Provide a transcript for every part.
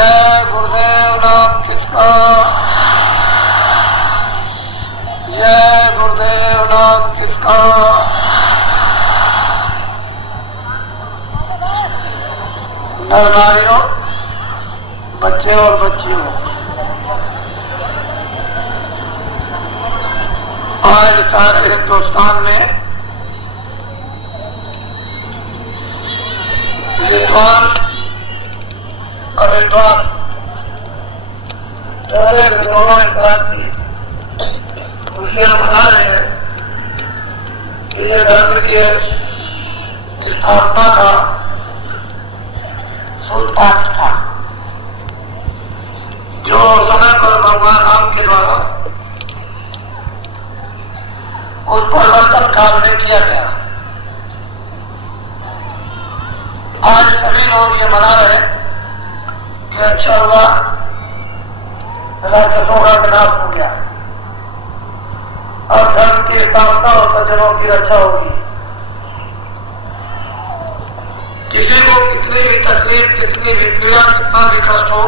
जय गुरुदेव नाम किसका, जय गुरुदेव नाम किसका। नर नारियों, बच्चे और बच्चियों, आज सारे हिंदुस्तान में विद्वान अविद्वान पहले दोनों क्रांति खुशियां मना रहे हैं कि ये धर्म की स्थापना का सूत्रपात था, जो समय पर भगवान राम के द्वारा उस परिवर्तन काल में किया गया। आज सभी लोग ये मना रहे कि अच्छा हुआ राक्षसों का विनाश हो गया, अब धर्म की स्थापना और सज्जनों की रक्षा होगी। किसी को कितनी भी तकलीफ, कितनी भी पीड़ा, कितना भी कष्ट हो,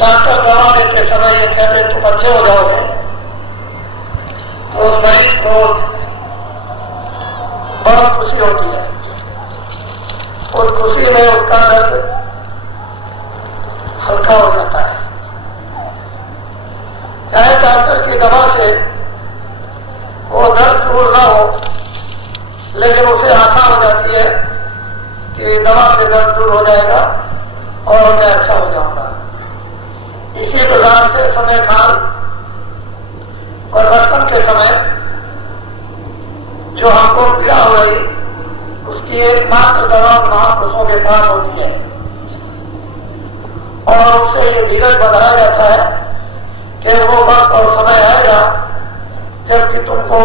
डॉक्टर दवा देते समय ये कहते तुम अच्छे हो जाओगे, तो उस मरीज को बहुत खुशी होती है। उस खुशी में उसका दर्द हल्का हो जाता है। चाहे डॉक्टर की दवा से वो दर्द दूर न हो, लेकिन उसे आशा हो जाती है कि दवा से दर्द दूर हो जाएगा और मैं अच्छा हो जाऊंगा। इसी प्रकार से समय काल परिवर्तन के समय जो हमको पीड़ा हो रही, उसकी एकमात्र दवा महापुरुषों के पास होती है, और उससे ये धीरज बढ़ाया जाता है कि वो वक्त और समय आएगा जबकि तुमको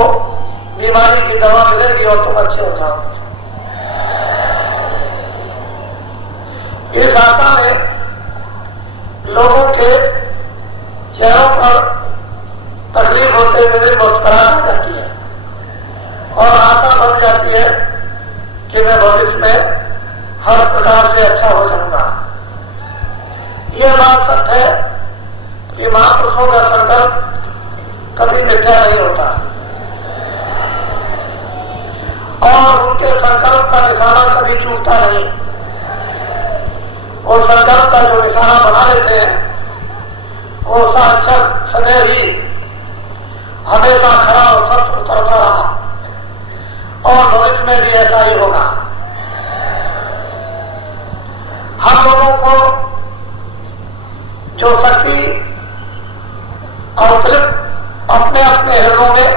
बीमारी की दवा मिलेगी और तुम अच्छे हो जाओगे। इस आशा में लोगों के चेहरों पर तकलीफ होते हुए मुस्कुराहट आ जाती है और आशा बढ़ जाती है कि मैं भविष्य में हर प्रकार से अच्छा हो जाऊंगा। यह बात सत्य है कि महापुरुषों का संकल्प कभी मिथ्या नहीं होता और उनके संकल्प का निशाना कभी चूकता नहीं। और संकल्प का जो निशाना बना लेते हैं वो साक्षात सदैव ही हमेशा खरा और सत्य उतरता रहा और भविष्य में भी ऐसा ही होगा। हम लोगों को जो शक्ति अवतरित अपने अपने हृदयों में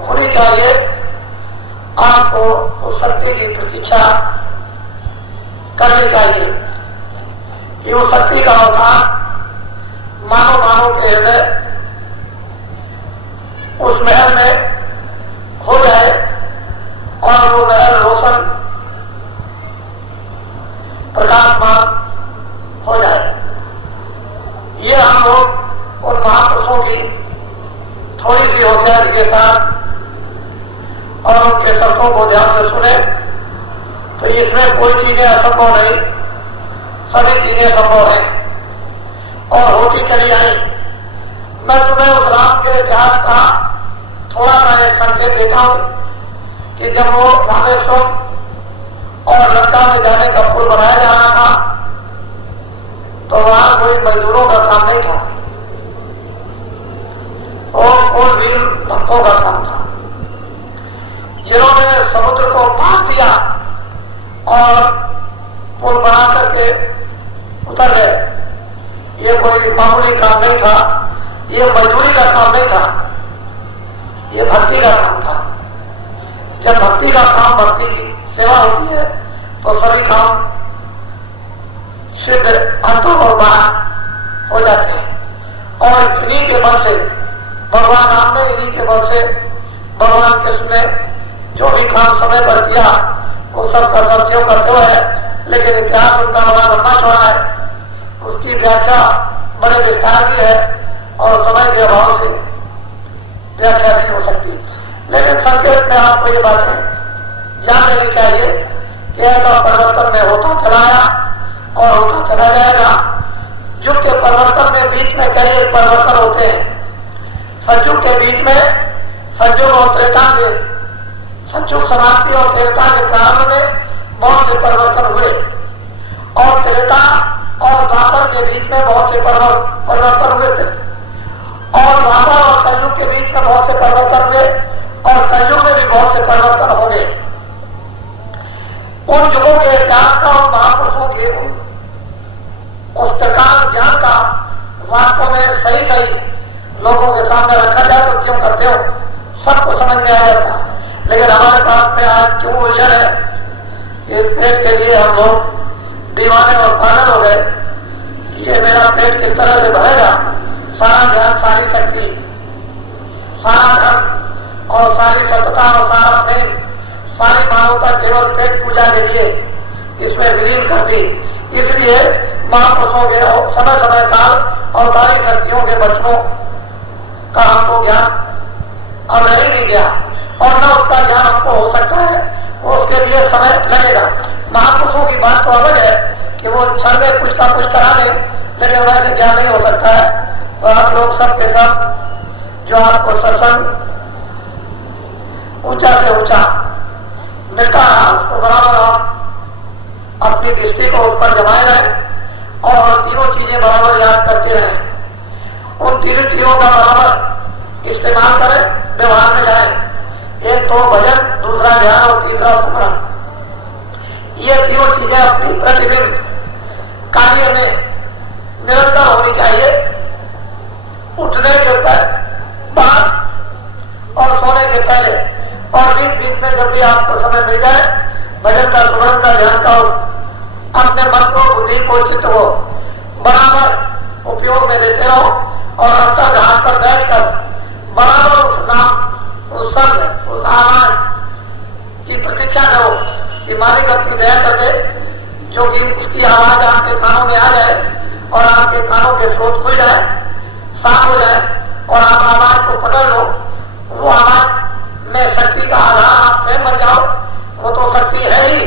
होनी चाहिए, आपको उस शक्ति की प्रतीक्षा करनी चाहिए कि उस शक्ति का अवतार मानव के हृदय उस महल में हो जाए और वो महल रोशन प्रकाशमान हो जाए। ये हम लोग उन महापुरुषों की थोड़ी सी होशियारी के साथ और उनके शब्दों को ध्यान से सुने तो इसमें कोई चीजें असंभव नहीं, सभी चीजें संभव है और होती चली आई। मैं तुम्हें उस राम के इतिहास का थोड़ा सा एक संकेत देता हूं कि जब वो रामेश्वर और लंका में जाने का पुल बनाया जा रहा था तो वहां कोई मजदूरों का काम नहीं था और कोई वीर भक्तों का काम था, जिन्होंने समुद्र को पार दिया और पुल बना करके उतर गए। ये कोई मामूली काम नहीं था, ये मजदूरी का काम नहीं था, ये भक्ति का काम था। जब भक्ति का काम, भक्ति की सेवा होती है तो सभी काम सिद्ध अंतों और बाहर हो जाते हैं और इन्हीं के बल से भगवान राम ने, इन्हीं के बल से भगवान कृष्ण ने जो भी काम समय पर किया वो सब कर्तव्यों करते हुए, लेकिन इतिहास उनका बड़ा लंबा चौड़ा है, उसकी व्याख्या बड़े विस्तार की है और समय के अभाव से व्याख्या नहीं हो सकती। लेकिन संकेत में आपको ये बातें जान लेनी चाहिए कि ऐसा परिवर्तन में होता चला आया और होता परिवर्तन होते हैं। सतयुग के बीच में सतयुग और त्रेता के, सतयुग समाप्ति और त्रेता के प्रारंभ में बहुत से परिवर्तन हुए और त्रेता और द्वापर के बीच में बहुत से परिवर्तन हुए थे और द्वापर और कलयुग के बीच में बहुत से परिवर्तन हुए और कलयुग में भी बहुत से परिवर्तन हो गए। उन युगों के इतिहास का और महापुरुषों के उस प्रकार ज्ञान का वास्तव में सही सही लोगों के सामने रखा जाए तो क्यों करते हो, सबको समझ में आ जाता। लेकिन हमारे पास में आज क्यों उलझन है, इस पेट के लिए हम लोग दीवाने और पागल हो गए। ये मेरा पेट किस तरह से भरेगा, सारा ध्यान, सारी शक्ति, सारा धन और सारी सत्ता और सारा प्रेम, सारी मानवता केवल पेट पूजा के लिए इसमें विलीन कर दी। इसलिए महापुरुषों के समय समय काल और सारी शक्तियों के बचनों का हमको ज्ञान अब रह नहीं गया और न उसका ज्ञान हमको हो सकता है, उसके लिए समय लगेगा। महापुरुषों की बात तो अलग है कि वो क्षण में कुछ का कुछ करा दें, लेकिन वैसे ज्ञान नहीं हो सकता है। तो आप लोग सब के सब जो आपको सत्संग ऊंचा से ऊंचा मिलता है उसको बराबर आप अपनी दृष्टि को उस पर जमाए रहें और तीनों चीजें बराबर याद करते रहें। उन तीनों चीजों का बराबर इस्तेमाल करें, व्यवहार में जाए। एक तो भजन, दूसरा ध्यान और तीसरा सुमरन। ये तीनों चीजें अपनी प्रतिदिन कार्य में निरंतर होनी चाहिए। उठने के बाद और सोने के पहले और बीच बीच में जब भी आपको समय मिल जाए भजन का, सुमरन का, ध्यान का अपने मन को, बुद्धि को, चित्त को बराबर उपयोग में लेते रहो और अंतर ध्यान पर बैठकर बराबर उस नाम, उस शब्द, उस आवाज की प्रतीक्षा करो कि मालिक अपनी दया कर दे, जो कि उसकी आवाज आपके कानों में आ जाए और आपके कानों के स्रोत खुल जाए, साफ हो जाए और आप आवाज को पकड़ लो। वो आवाज में शक्ति का आधार आप स्वयं बन जाओ। वो तो शक्ति है ही,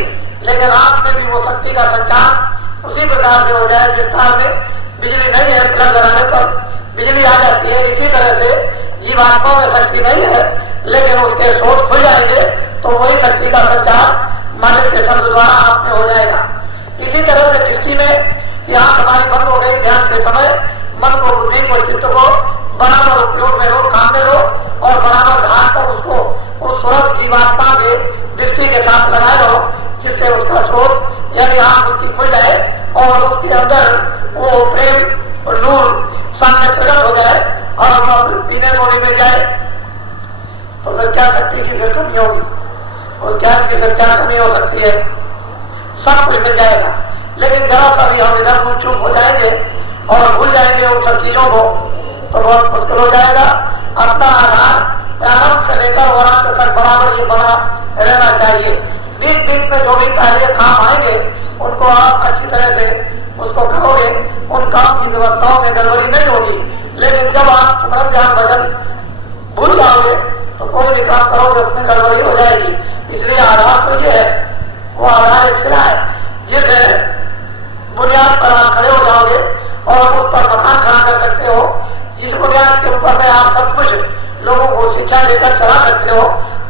लेकिन आप में भी वो शक्ति का संचार उसी प्रकार से हो जाए जिस तरह में बिजली नहीं है, प्लग लगाने पर बिजली आ जाती है। इसी तरह से जीवात्मा में शक्ति नहीं है, लेकिन उसके स्रोत खुल जाएंगे तो वही शक्ति का संचार मालिक के शब्द द्वारा आप में हो जाएगा। इसी तरह से दृष्टि में यहाँ हमारी बंद हो गई, ध्यान के समय मन को, बुद्धि को, चित्त को बराबर उपयोग में लो, काम में लो और बराबर ध्यान कर उसको उस सूरज जीवात्मा के दृष्टि के साथ लगाए रहो, जिससे उसका स्रोत यानी आंख उसकी खुल जाए और उसके अंदर वो प्रेम और नूर सामने प्रकट हो जाए और पीने को नहीं मिल जाए तो फिर क्या शक्ति की फिर कमी होगी, उस ज्ञान की फिर क्या कमी हो सकती है। सब कुछ मिल जाएगा, लेकिन जरा सा भी हम इधर कुछ चूक हो जाएंगे और भूल जाएंगे उन सब चीजों को तो बहुत मुश्किल हो जाएगा। अपना आधार प्रारंभ से लेकर और अंत तक बराबर ये बना रहना चाहिए। बीच बीच में जो भी पहले काम आएंगे उनको आप अच्छी तरह से उसको करोगे, उन काम की व्यवस्थाओं में गड़बड़ी नहीं होगी। लेकिन जब आप सुमरन, ध्यान, भजन भूल जाओगे तो कोई भी काम करोगे उसमें गड़बड़ी हो जाएगी। इसलिए आधार तो ये है, वो आधार एक सिरा है जिसे बुनियाद पर आप खड़े हो जाओगे और उस पर मकान खड़ा कर सकते हो। जिस बुनियाद के ऊपर में आप सब कुछ लोगों को शिक्षा देकर चला सकते हो,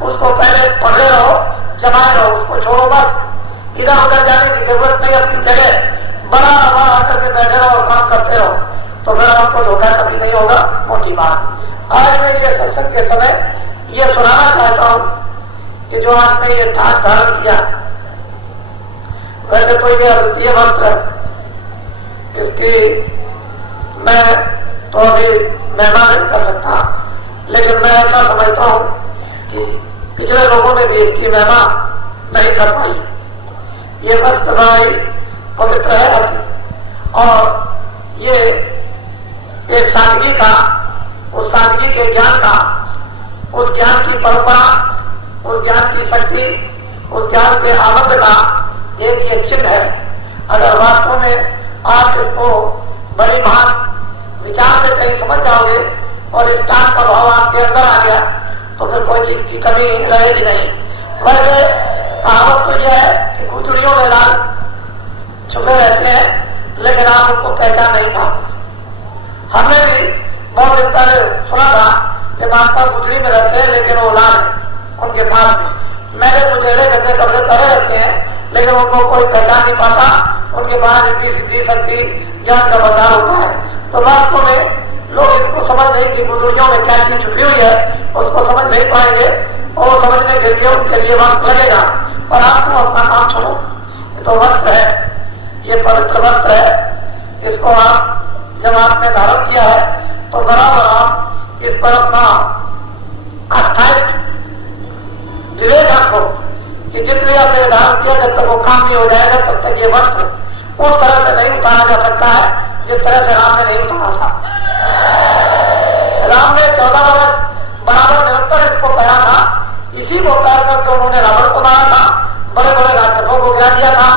उसको पहले पढ़े रहो, जमाए रहो, उसको छोड़ो मत। इधर उधर जाने की जरूरत नहीं, अपनी जगह बड़ा आकर के बैठे रहो और काम करते रहो तो फिर आपको धोखा कभी नहीं होगा। मोटी बात आज मैं ये सत्संग के समय ये सुनाना चाहता हूँ कि जो आपने ये ठाक धारण किया, वैसे तो ये अद्वितीय मंत्र है, इसकी मैं तो अभी महिमा नहीं कर सकता, लेकिन मैं ऐसा समझता हूँ कि पिछले लोगों ने भी इसकी महिमा नहीं कर पाई। ये वस्त्र भाई पवित्र है और ये एक सादगी का, उस सादगी के ज्ञान का, उस ज्ञान की परंपरा, उस ज्ञान की शक्ति, उस ज्ञान के आनंद का एक ये चिन्ह है। अगर वास्तव में आप इसको बड़ी महान विचार से कहीं समझ जाओगे और इस ज्ञान का भाव आपके अंदर आ गया तो फिर कोई चीज की कमी रहेगी नहीं। वैसे कहावत तो यह है कि गुजरियों में लाल छुपे रहते हैं, लेकिन आप उनको पहचान नहीं पाते। हमने भी बहुत दिन पहले सुना था कि मास्टर गुजरी में रहते हैं, लेकिन वो लाल है उनके पास में। मैंने मुझे गद्दे कपड़े तरह रखे हैं, लेकिन उनको कोई पहचान नहीं पाता। उनके पास इतनी सिद्धि शक्ति ज्ञान का भंडार होता है। तो वास्तव में लोग इसको समझ नहीं कि बुजुर्गों में क्या चीज छुपी हुई है, उसको समझ नहीं पाएंगे और समझने के लिए उनके लिए वक्त लगेगा। और आपको अपना काम छोड़ो। ये तो वस्त्र है, ये पवित्र वस्त्र है, इसको आप जब आपने धारण किया है तो बराबर आप इस पर अपना अस्थायित्व विवेक रखो कि जितने आपने धारण किया जब तक वो काम नहीं हो जाएगा तब तक ये वस्त्र उस तरह से नहीं उतारा जा सकता है जिस तरह से राम ने नहीं उतारा था। राम ने 14 वर्ष बराबर निरंतर इसको पहना था। इसी को पहन करके उन्होंने रावण को मारा था, बड़े बड़े राक्षसों को गिरा दिया था।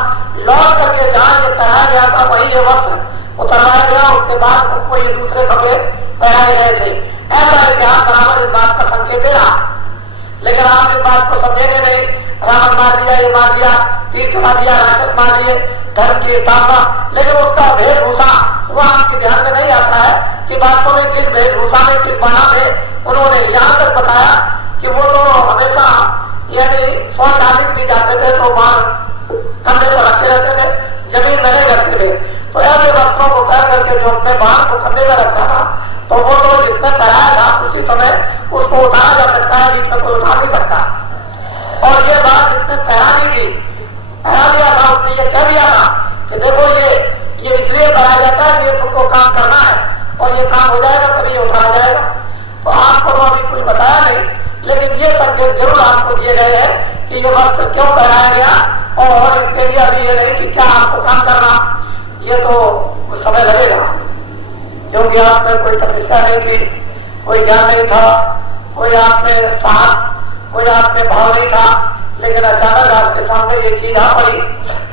लौट करके जहां ये पहनाया गया था वही ये वस्त्र उतरवाया गया। उसके बाद उनको ये दूसरे कपड़े पहनाए गए थे। ऐसा इतिहास बराबर इस बात का संकेत दे रहा। लेकिन आप इस बात को समझेंगे नहीं। रावण मार दिया, ये मार दिया, तीर चला दिया, राक्षस मार दिए, धर्म की स्थापना, लेकिन उसका वेशभूषा वो आपके ध्यान में नहीं आता है कि वास्तव में किस वेशभूषा में, किस बना में उन्होंने यहाँ तक बताया कि वो तो हमेशा यानी स्वचालित भी जाते थे तो बाल कंधे पर रखे रहते थे, जमीन में नहीं रखते थे। तो ऐसे वस्त्रों को पहन करके जो अपने बाल को कंधे में रखता था तो वो तो जिसने पहनाया था उसी समय उसको उतारा जा सकता है, बीच में कोई उठा नहीं सकता। और ये बात जिसने पहना दी थी, पहना दिया था, उसने ये कह दिया था कि देखो ये इसलिए कराया जाता है कि तुमको काम करना है और ये काम हो जाएगा तभी ये उठाया जाएगा। तो आपको तो अभी कुछ बताया नहीं, लेकिन ये संकेत जरूर आपको दिए गए हैं कि ये वस्त्र क्यों पहनाया गया और इसके लिए अभी ये नहीं कि क्या आपको काम करना, ये तो समय लगेगा क्योंकि आप में कोई तपस्या नहीं थी, कोई ज्ञान नहीं था, कोई आप में साहस, कोई आप में भाव नहीं था। लेकिन अचानक आपके सामने ये चीज आ पड़ी,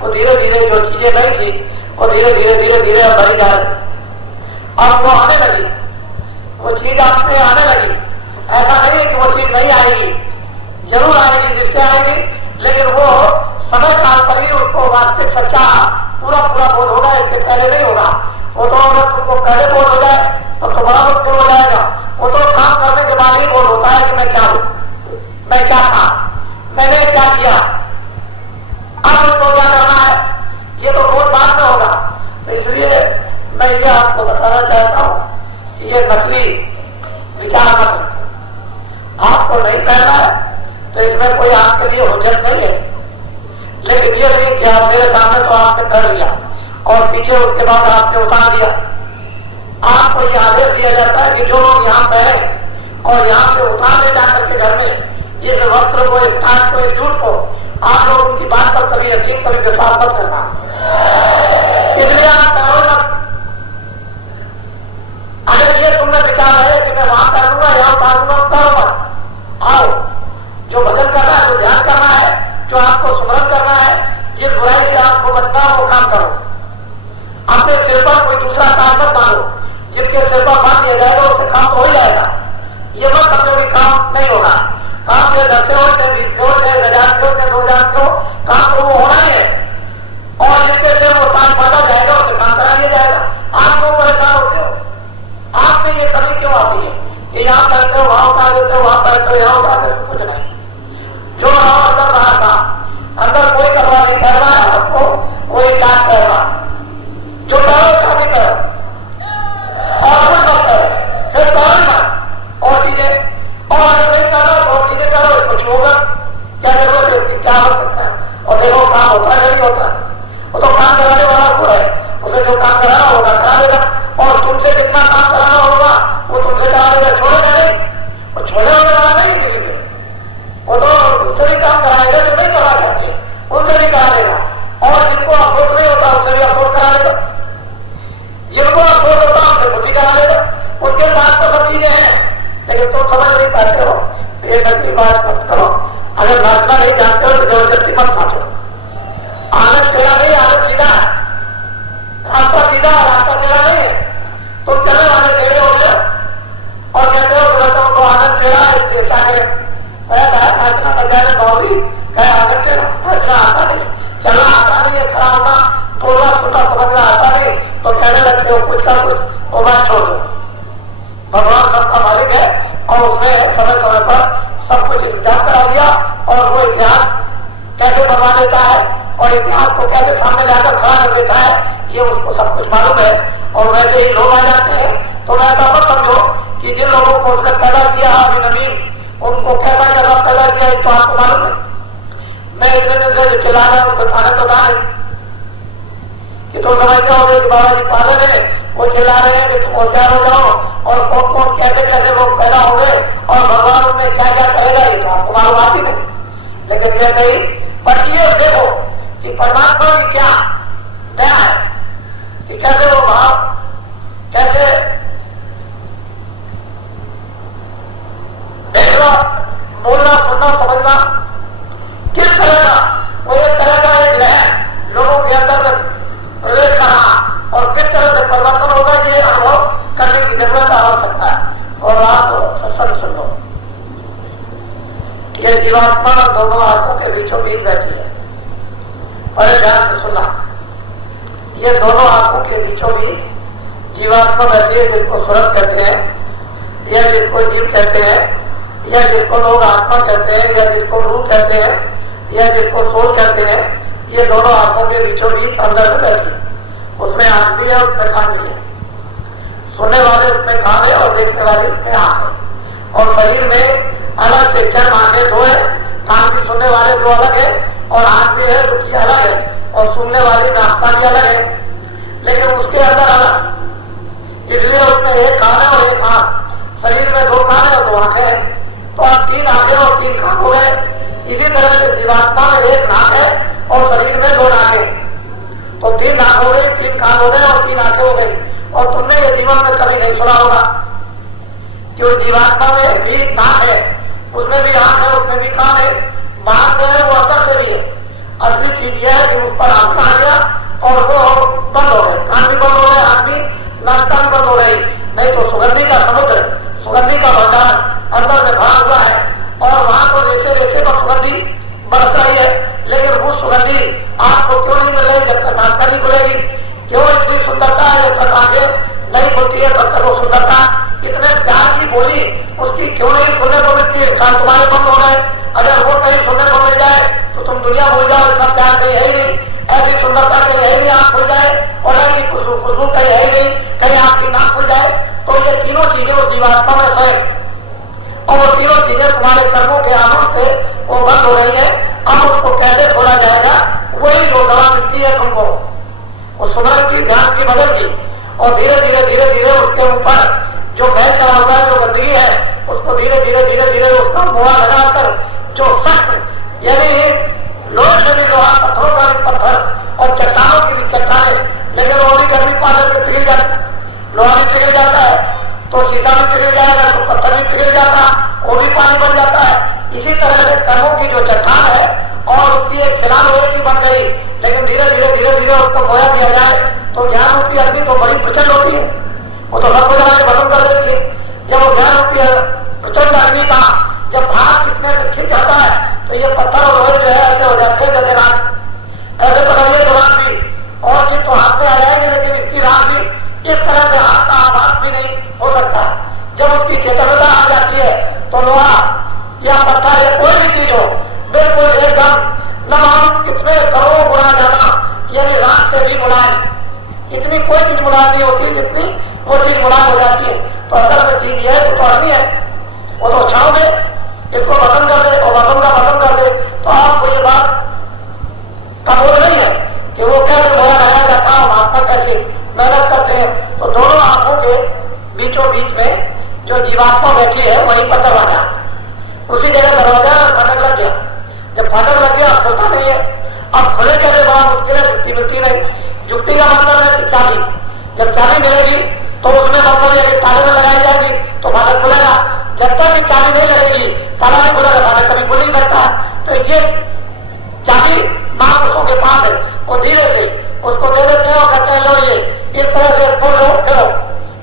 वो धीरे धीरे जो चीजें नहीं थी वो धीरे धीरे अब बढ़ी जा रही। अब वो आने लगी, वो चीज आप में आने लगी। ऐसा नहीं है कि वो चीज नहीं आएगी, जरूर आएगी, निश्चय आएगी, लेकिन वो समय काल पर ही उसको वास्तविक सच्चा पूरा बोध होगा, इससे पहले नहीं होगा। वो तो अगर तुमको पहले बोध हो जाए तब तो बड़ा मुश्किल हो जाएगा। वो तो काम करने के बाद ही बोध होता है कि मैं क्या हूं, मैं क्या था, मैंने क्या किया, अब उसको क्या करना है, ये तो बहुत बाद में होगा। तो इसलिए मैं ये आपको बताना चाहता हूं कि ये नकली विचार मत, आपको नहीं कहना है तो इसमें कोई आपके लिए हुज्जत नहीं है। लेकिन ये नहीं कि आप मेरे सामने तो आपने कर लिया और पीछे उसके बाद आपने उतार दिया। आपको ये आदेश दिया जाता है कि जो लोग यहाँ पहने और यहाँ से उतार ले जाकर के घर में इस वस्त्र को, इस काट को, इस झूठ को, आप लोग उनकी बात पर कभी यकीन, कभी विश्वास मत करना। इसलिए आप करो मत। अगर ये तुमने विचार है कि मैं वहां करूंगा, यहाँ उतारूंगा, करो मत। आओ, जो भजन करना है, जो ध्यान करना है, जो आपको स्मरण करना है, जिस बुराई से आपको बचना है वो काम करो। अपने सिर पर कोई दूसरा काम मत मानो, जिनके सिर पर बांध दिया जाएगा उससे काम तो हो ही जाएगा। ये मत समझो कि काम नहीं होगा। काम से 10 से 20 से 1000 से 2000 से काम तो वो होना ही है। और जिसके से वो काम बढ़ा जाएगा उसे काम करा दिया जाएगा। आप क्यों परेशान होते हो? आप में ये कमी क्यों आती है कि यहाँ करते हो, वहां उतार देते हो, वहां करते हो, यहाँ उतार देते हो? कुछ नहीं। जो अंदर रहा था, अंदर कोई कपड़ा नहीं कर रहा है, आपको कोई काम कर रहा। जो करो उसका भी करो और कुछ मत करो, फिर करो मत और चीजें, और अगर नहीं करो और चीजें करो, कुछ होगा क्या जरूरत है उसकी, क्या हो सकता है? और देखो काम होता है नहीं होता, वो तो काम कराने वाला को है, उसे जो काम कराना होगा करा देगा। और तुमसे जितना काम कराना होगा वो तुमसे करा देगा, छोड़ेगा नहीं, वो छोड़ने वाला नहीं दिखेगा, वो तो उससे भी काम कराएगा जो नहीं करा जाते, उनसे भी करा देगा। और जिनको अफसोस नहीं होता उससे भी अफसोस करा देगा, जिनको अफसोस होता उनसे खुशी करा देगा। उसके बाद तो सब चीजें हैं, लेकिन तुम समझ नहीं पाते हो। ये नकली बात मत करो। अगर नाचना नहीं जानते हो तो जबरदस्ती मत नाचो। आनंद टेढ़ा नहीं, आनंद सीधा, रास्ता सीधा, रास्ता टेढ़ा नहीं। तुम चलने वाले टेढ़े हो गए और कहते हो तो आनंद टेढ़ा, इसलिए क्या करें? नाचना बजाने बावली कहे आनंद टेढ़ा, नाचना आता नहीं, चलना आता नहीं है, खड़ा होना, बोलना सुनना समझना आता नहीं, तो कहने लगते हो कुछ का कुछ वो बात छोड़ दो। ये उसको सब कुछ मालूम है, और वैसे ही लोग आ जाते हैं। तो ऐसा मत समझो कि जिन लोगों को उसने पैदा किया अभी नबीन, उनको कैसा कैसा पैदा किया तो आपको मालूम है। मैं इतने दिन से खिला रहा हूँ, खाने तो था नहीं कि तुम समझते हो कि बाबा जी पागल है, वो चिल्ला रहे हैं कि तुम होशियार हो जाओ, और कौन कौन कैसे कैसे लोग पैदा हो गए और भगवान उनमें क्या क्या करेगा ये तो आपको मालूम आती नहीं। लेकिन ये सही पर ये देखो कि परमात्मा की क्या दया है कि कैसे वो भाव, कैसे देखना, बोलना, सुनना, समझना किस तरह का, वो एक तरह का एक है लोगों के अंदर प्रवेश करना, और किस तरह से परिवर्तन होगा ये अनुभव करने की जरूरत आवश्यकता है। और आप सत्संग सुन लो, ये जीवात्मा दोनों आंखों के बीचों बीच बैठी है, बड़े ध्यान से सुनना। ये दोनों आंखों के बीचों बीच जीवात्मा बैठी है, जिसको सूरत कहते हैं, या जिसको जीव कहते हैं, या जिसको लोग आत्मा कहते हैं, या जिसको रूह कहते हैं, या जिसको सोल कहते हैं। ये दोनों आंखों के बीचों बीच अंदर में बैठी है, उसमें आंख भी है, उसमें कान भी है, सुनने वाले उसमें कान है और देखने वाले उसमें आंख है। और शरीर में अलग से 6 मांगे दो है, कान भी सुनने वाले दो अलग है, और आंख भी है जो कि अलग है, और सुनने वाली नाश्ता भी अलग है, लेकिन उसके अंदर अलग। इसलिए उसमें एक कान है और एक आंख। शरीर में 2 कान है और 2 आंखें हैं, तो आप 3 आंखें और 3 कान हो गए। इसी तरह से जीवात्मा में 1 नाक है और शरीर में 2 नाकें, तो 3 नाक हो गई, 3 कान हो गए और 3 आंखें हो गई। और तुमने ये जीवन में कभी नहीं सुना होगा कि उस जीवात्मा में भी नाक है, उसमें भी आंख है, उसमें भी कान है। बाहर से है वो अंदर से भी है। असली चीज यह है कि उस पर आंख आ गया और वो बंद हो गए, कान भी बंद हो गए, आंख भी, नाश्ता भी बंद हो गई। नहीं तो सुगंधी का समुद्र, सुगंधी का भंडार अंदर में भरा हुआ है, और वहां तो रेसे रेसे पर सुगंधी बरस रही है, लेकिन वो सुगंधी आपको क्यों नहीं मिल रही जब तक नाश्ता नहीं खुलेगी? क्यों इतनी सुंदरता है जब तक आंखें नहीं खुलती है तब तक वो सुंदरता, इतने प्यार की बोली उसकी क्यों नहीं सुनने को मिलती है? कान तुम्हारे बंद हो गए, अगर वो कहीं सुनने को मिल जाए तो तुम दुनिया भूल जाओ, इतना प्यार कहीं है ही नहीं, ऐसी सुंदरता कहीं है ही नहीं, आंख खुल जाए, और ऐसी खुशबू कहीं है ही नहीं, कहीं आपकी नाक खुल जाए। तो ये तीनों चीजें वो जीवात्मा में है, और वो तीनों चीजें तुम्हारे कर्मों के आनंद से वो बंद हो रही है। अब उसको कैसे खोला जाएगा? वही जो दवा मिलती है तुमको, वो सुमरन की, ध्यान की, भजन की, और धीरे धीरे धीरे धीरे उसके ऊपर जो बैल चला हुआ है, जो गंदगी है, उसको धीरे धीरे धीरे धीरे उसका मुआ लगाकर जो सख्त, यानी लोहे से भी लोहा, पत्थरों का भी पत्थर और चट्टानों की भी चट्टानें, लेकिन वो भी गर्मी पाकर के पिघल जाती, लोहा भी पिघल जाता है तो सीधा भी पिघल जाएगा, तो पत्थर भी पिघल जाता, वो भी पानी बन जाता है। इसी तरह से कर्मों की जो चट्टान है और उसकी एक खिलान लोहे की बन गई, लेकिन धीरे धीरे धीरे धीरे उसको बोया दिया जाए तो ज्ञान रूपी अग्नि तो बड़ी प्रचंड होती है, वो तो सबको जरा भस्म कर देती है। जब वो ज्ञान रूपी प्रचंड अग्नि का जब भाग कितने से खिंच जाता है तो ये पत्थर और लोहे जो है ऐसे हो जाते हैं जैसे रात, ऐसे पकड़िए तो रात भी, और ये तो हाथ में आ जाएंगे, लेकिन इसकी रात भी इस तरह से हाथ का आवाज भी नहीं हो सकता। जब उसकी चेतनता आ जाती है तो लोहा या पत्थर या कोई भी चीज हो बिल्कुल एकदम न मालूम कितने करोड़ों गुना ज्यादा, यानी रात से भी मुलायम, इतनी कोई चीज मुलायम नहीं होती जितनी वो चीज मुलायम हो जाती है। तो असल में चीज ये है, वो तो आदमी है, वो तो छाव दे, इसको वजन कर दे और वजन का वजन कर दे, तो आपको ये बात का बोल नहीं है कि वो कैसे बोला लगाया जाता है, महात्मा कैसे मेहनत करते हैं। तो दोनों आंखों के बीचों बीच में जो जीवात्मा बैठी है वहीं पर दरवाजा, उसी जगह दरवाजा फाटक लग गया। जब फाटक लग गया खुलता नहीं है, अब खुले के बड़ा मुश्किल है, जुक्ति मिलती नहीं। जुक्ति का मतलब है कि चाबी, जब चाबी मिलेगी तो उसमें मतलब है कि ताले में लगाई जाएगी तो फाटक खुलेगा। जब तक कि चाबी नहीं लगेगी ताला नहीं खुलेगा, फाटक कभी खुल नहीं सकता। तो ये चाबी महापुरुषों के पास है, वो धीरे से उसको दे देते हैं और कहते हैं लो ये इस तरह से खोल लो, फिरो,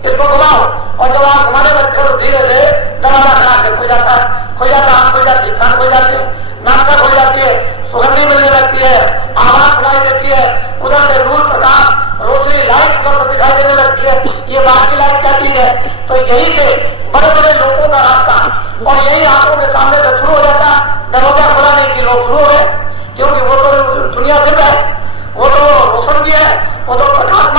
इसको घुमाओ, और जब आप घुमाने लगते हो धीरे से दरवाजा खड़ा से खुल जाता है, खुल जाता, आंख खुल जाती है, कान खुल जाती है, नाक खुल जाती है, सुगंधी मिलने लगती है, आवाज सुनाई देती है, उधर से नूर प्रकाश रोशनी लाइट कर दिखाई देने लगती है। ये बाकी लाइट क्या चीज है? तो यही से बड़े बड़े लोगों का रास्ता, और यही आंखों के सामने से शुरू हो जाता, दरवाजा खुला नहीं कि लोग शुरू हो गए, क्योंकि वो तो दुनिया दिव्य है, वो तो रोशन भी है, वो तो प्रकाश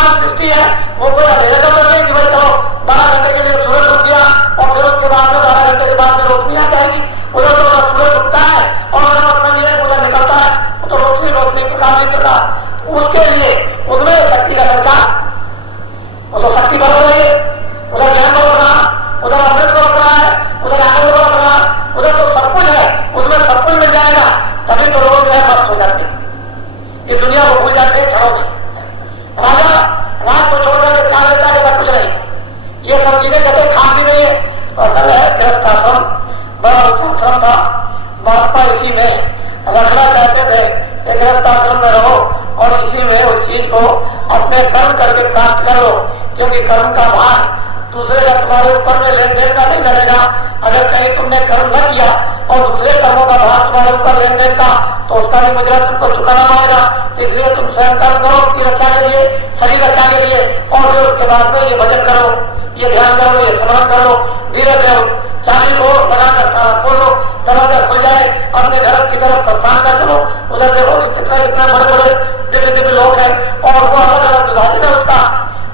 तुमने कर्म करके प्राप्त कर लो, क्योंकि कर्म का भार दूसरे का तुम्हारे ऊपर में लेन देन का नहीं करेगा। अगर कहीं तुमने कर्म न किया और दूसरे कर्मों का भार तुम्हारे ऊपर लेन देन का, तो उसका भी मुजरा तुमको चुकाना पड़ेगा। इसलिए तुम स्वयं कर्म करो उसकी रक्षा के लिए, शरीर रक्षा के लिए, और फिर उसके बाद में ये भजन करो, ये ध्यान करो, ये स्मरण करो, धीरे रहो, चालीस हो लगाकर सारा खोलो, दरवाजा खुल जाए, अपने घर की तरफ प्रस्थान कर चलो। उधर देखो कितना कितना बड़े बड़े दिव्य दिव्य लोग हैं, और वो अलग अलग विभाजन है उसका,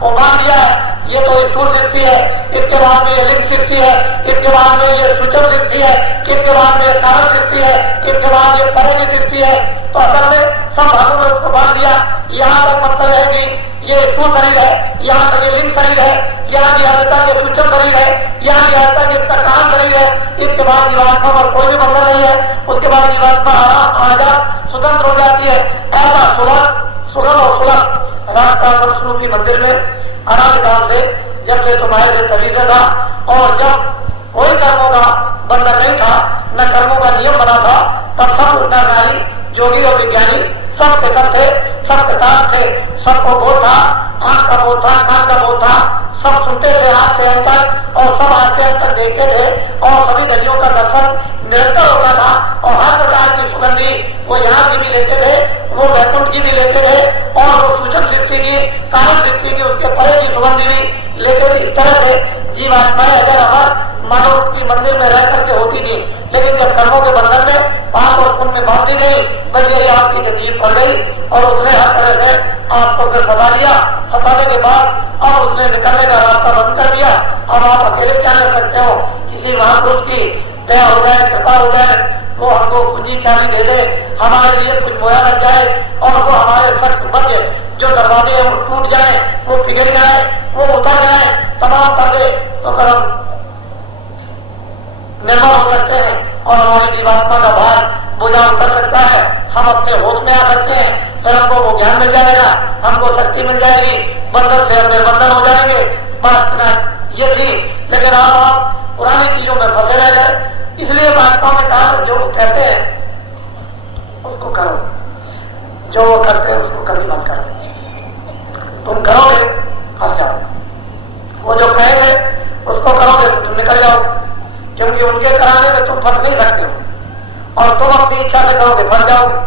वो मान लिया ये तो स्थूल सृष्टि है, इसके बाद में ये लिंग सृष्टि है, इसके बाद में ये सूचक सृष्टि है, इसके बाद में कारण सृष्टि है, इसके बाद ये परे की सृष्टि है। तो असल में सब भागों में उसको बांध दिया। यहाँ तक मतलब है कि ये स्थूल शरीर है, यहाँ तक ये लिंग शरीर है, यहाँ की हद तक ये सूचक शरीर है, यहाँ की हद तक इसका कारण शरीर है। इसके बाद जीवात्मा और कोई भी बंधन नहीं है। उसके बाद जीवात्मा आजाद स्वतंत्र हो जाती है। ऐसा सुलभ और सुलभ रास्ता विष्णु की मंदिर में अनादिकाल से, जब से तुम्हारे से तभी से था, और जब कोई कर्मों का बंधन नहीं था, न कर्मों का नियम बना था, तब सब नरनारी जोगी और विज्ञानी सब के सब थे, सब किताब थे, सबको बोध था, आंख का बोध था, कान का बोध था, सब सुनते थे हाथ से अंत तक, और सब हाथ से अंत तक देखते थे, और सभी गलियों का दर्शन निरंतर होता था, और हर प्रकार की सुगंधी वो यहाँ की भी लेते थे, वो वैकुंठ की भी लेते थे, और वो सूचक सृष्टि की, कारण सृष्टि की, उसके परे की सुगंधी भी लेते थे। इस तरह से जीवात्माएं अगर अमर मानव की मंदिर में रह करके होती थी, लेकिन जब कर्मों के बंधन में पाप और पुण्य में बांधी गई, बस यही आपकी जमीन पड़ गई, और उसने हर तरह से आपको फिर फंसा लिया। फंसाने के बाद अब उसने निकलने का रास्ता बंद कर दिया। अब आप अकेले क्या कर सकते हो? किसी महापुरुष की दया हो जाए, कृपा हो जाए, वो हमको पूंजी चाबी दे दे, हमारे लिए कुछ मोया लग जाए, और वो हमारे सख्त बंद जो दरवाजे हैं वो टूट जाए, वो पिघल जाए, वो उतर जाए, तमाम कर दे, तो फिर हम निर्भर हो सकते हैं, और हमारी जीवात्मा का भार बोझा उतर सकता है। हम अपने होश में आ सकते हैं, फिर हमको वो ज्ञान मिल जाएगा, हमको शक्ति मिल जाएगी, बंधन से हम निर्बंधन हो जाएंगे। बस ये थी। लेकिन आप पुरानी चीजों में फंसे रह गए। इसलिए वास्तव में कहा जो कहते हैं उसको करो, जो वो करते हैं उसको कभी मत करो। तुम करोगे फंस जाओ, वो जो कहेंगे उसको करोगे तो तुम निकल जाओ, क्योंकि उनके कराने में तुम फंस नहीं सकते हो, और तुम अपनी इच्छा से करोगे फंस जाओगे।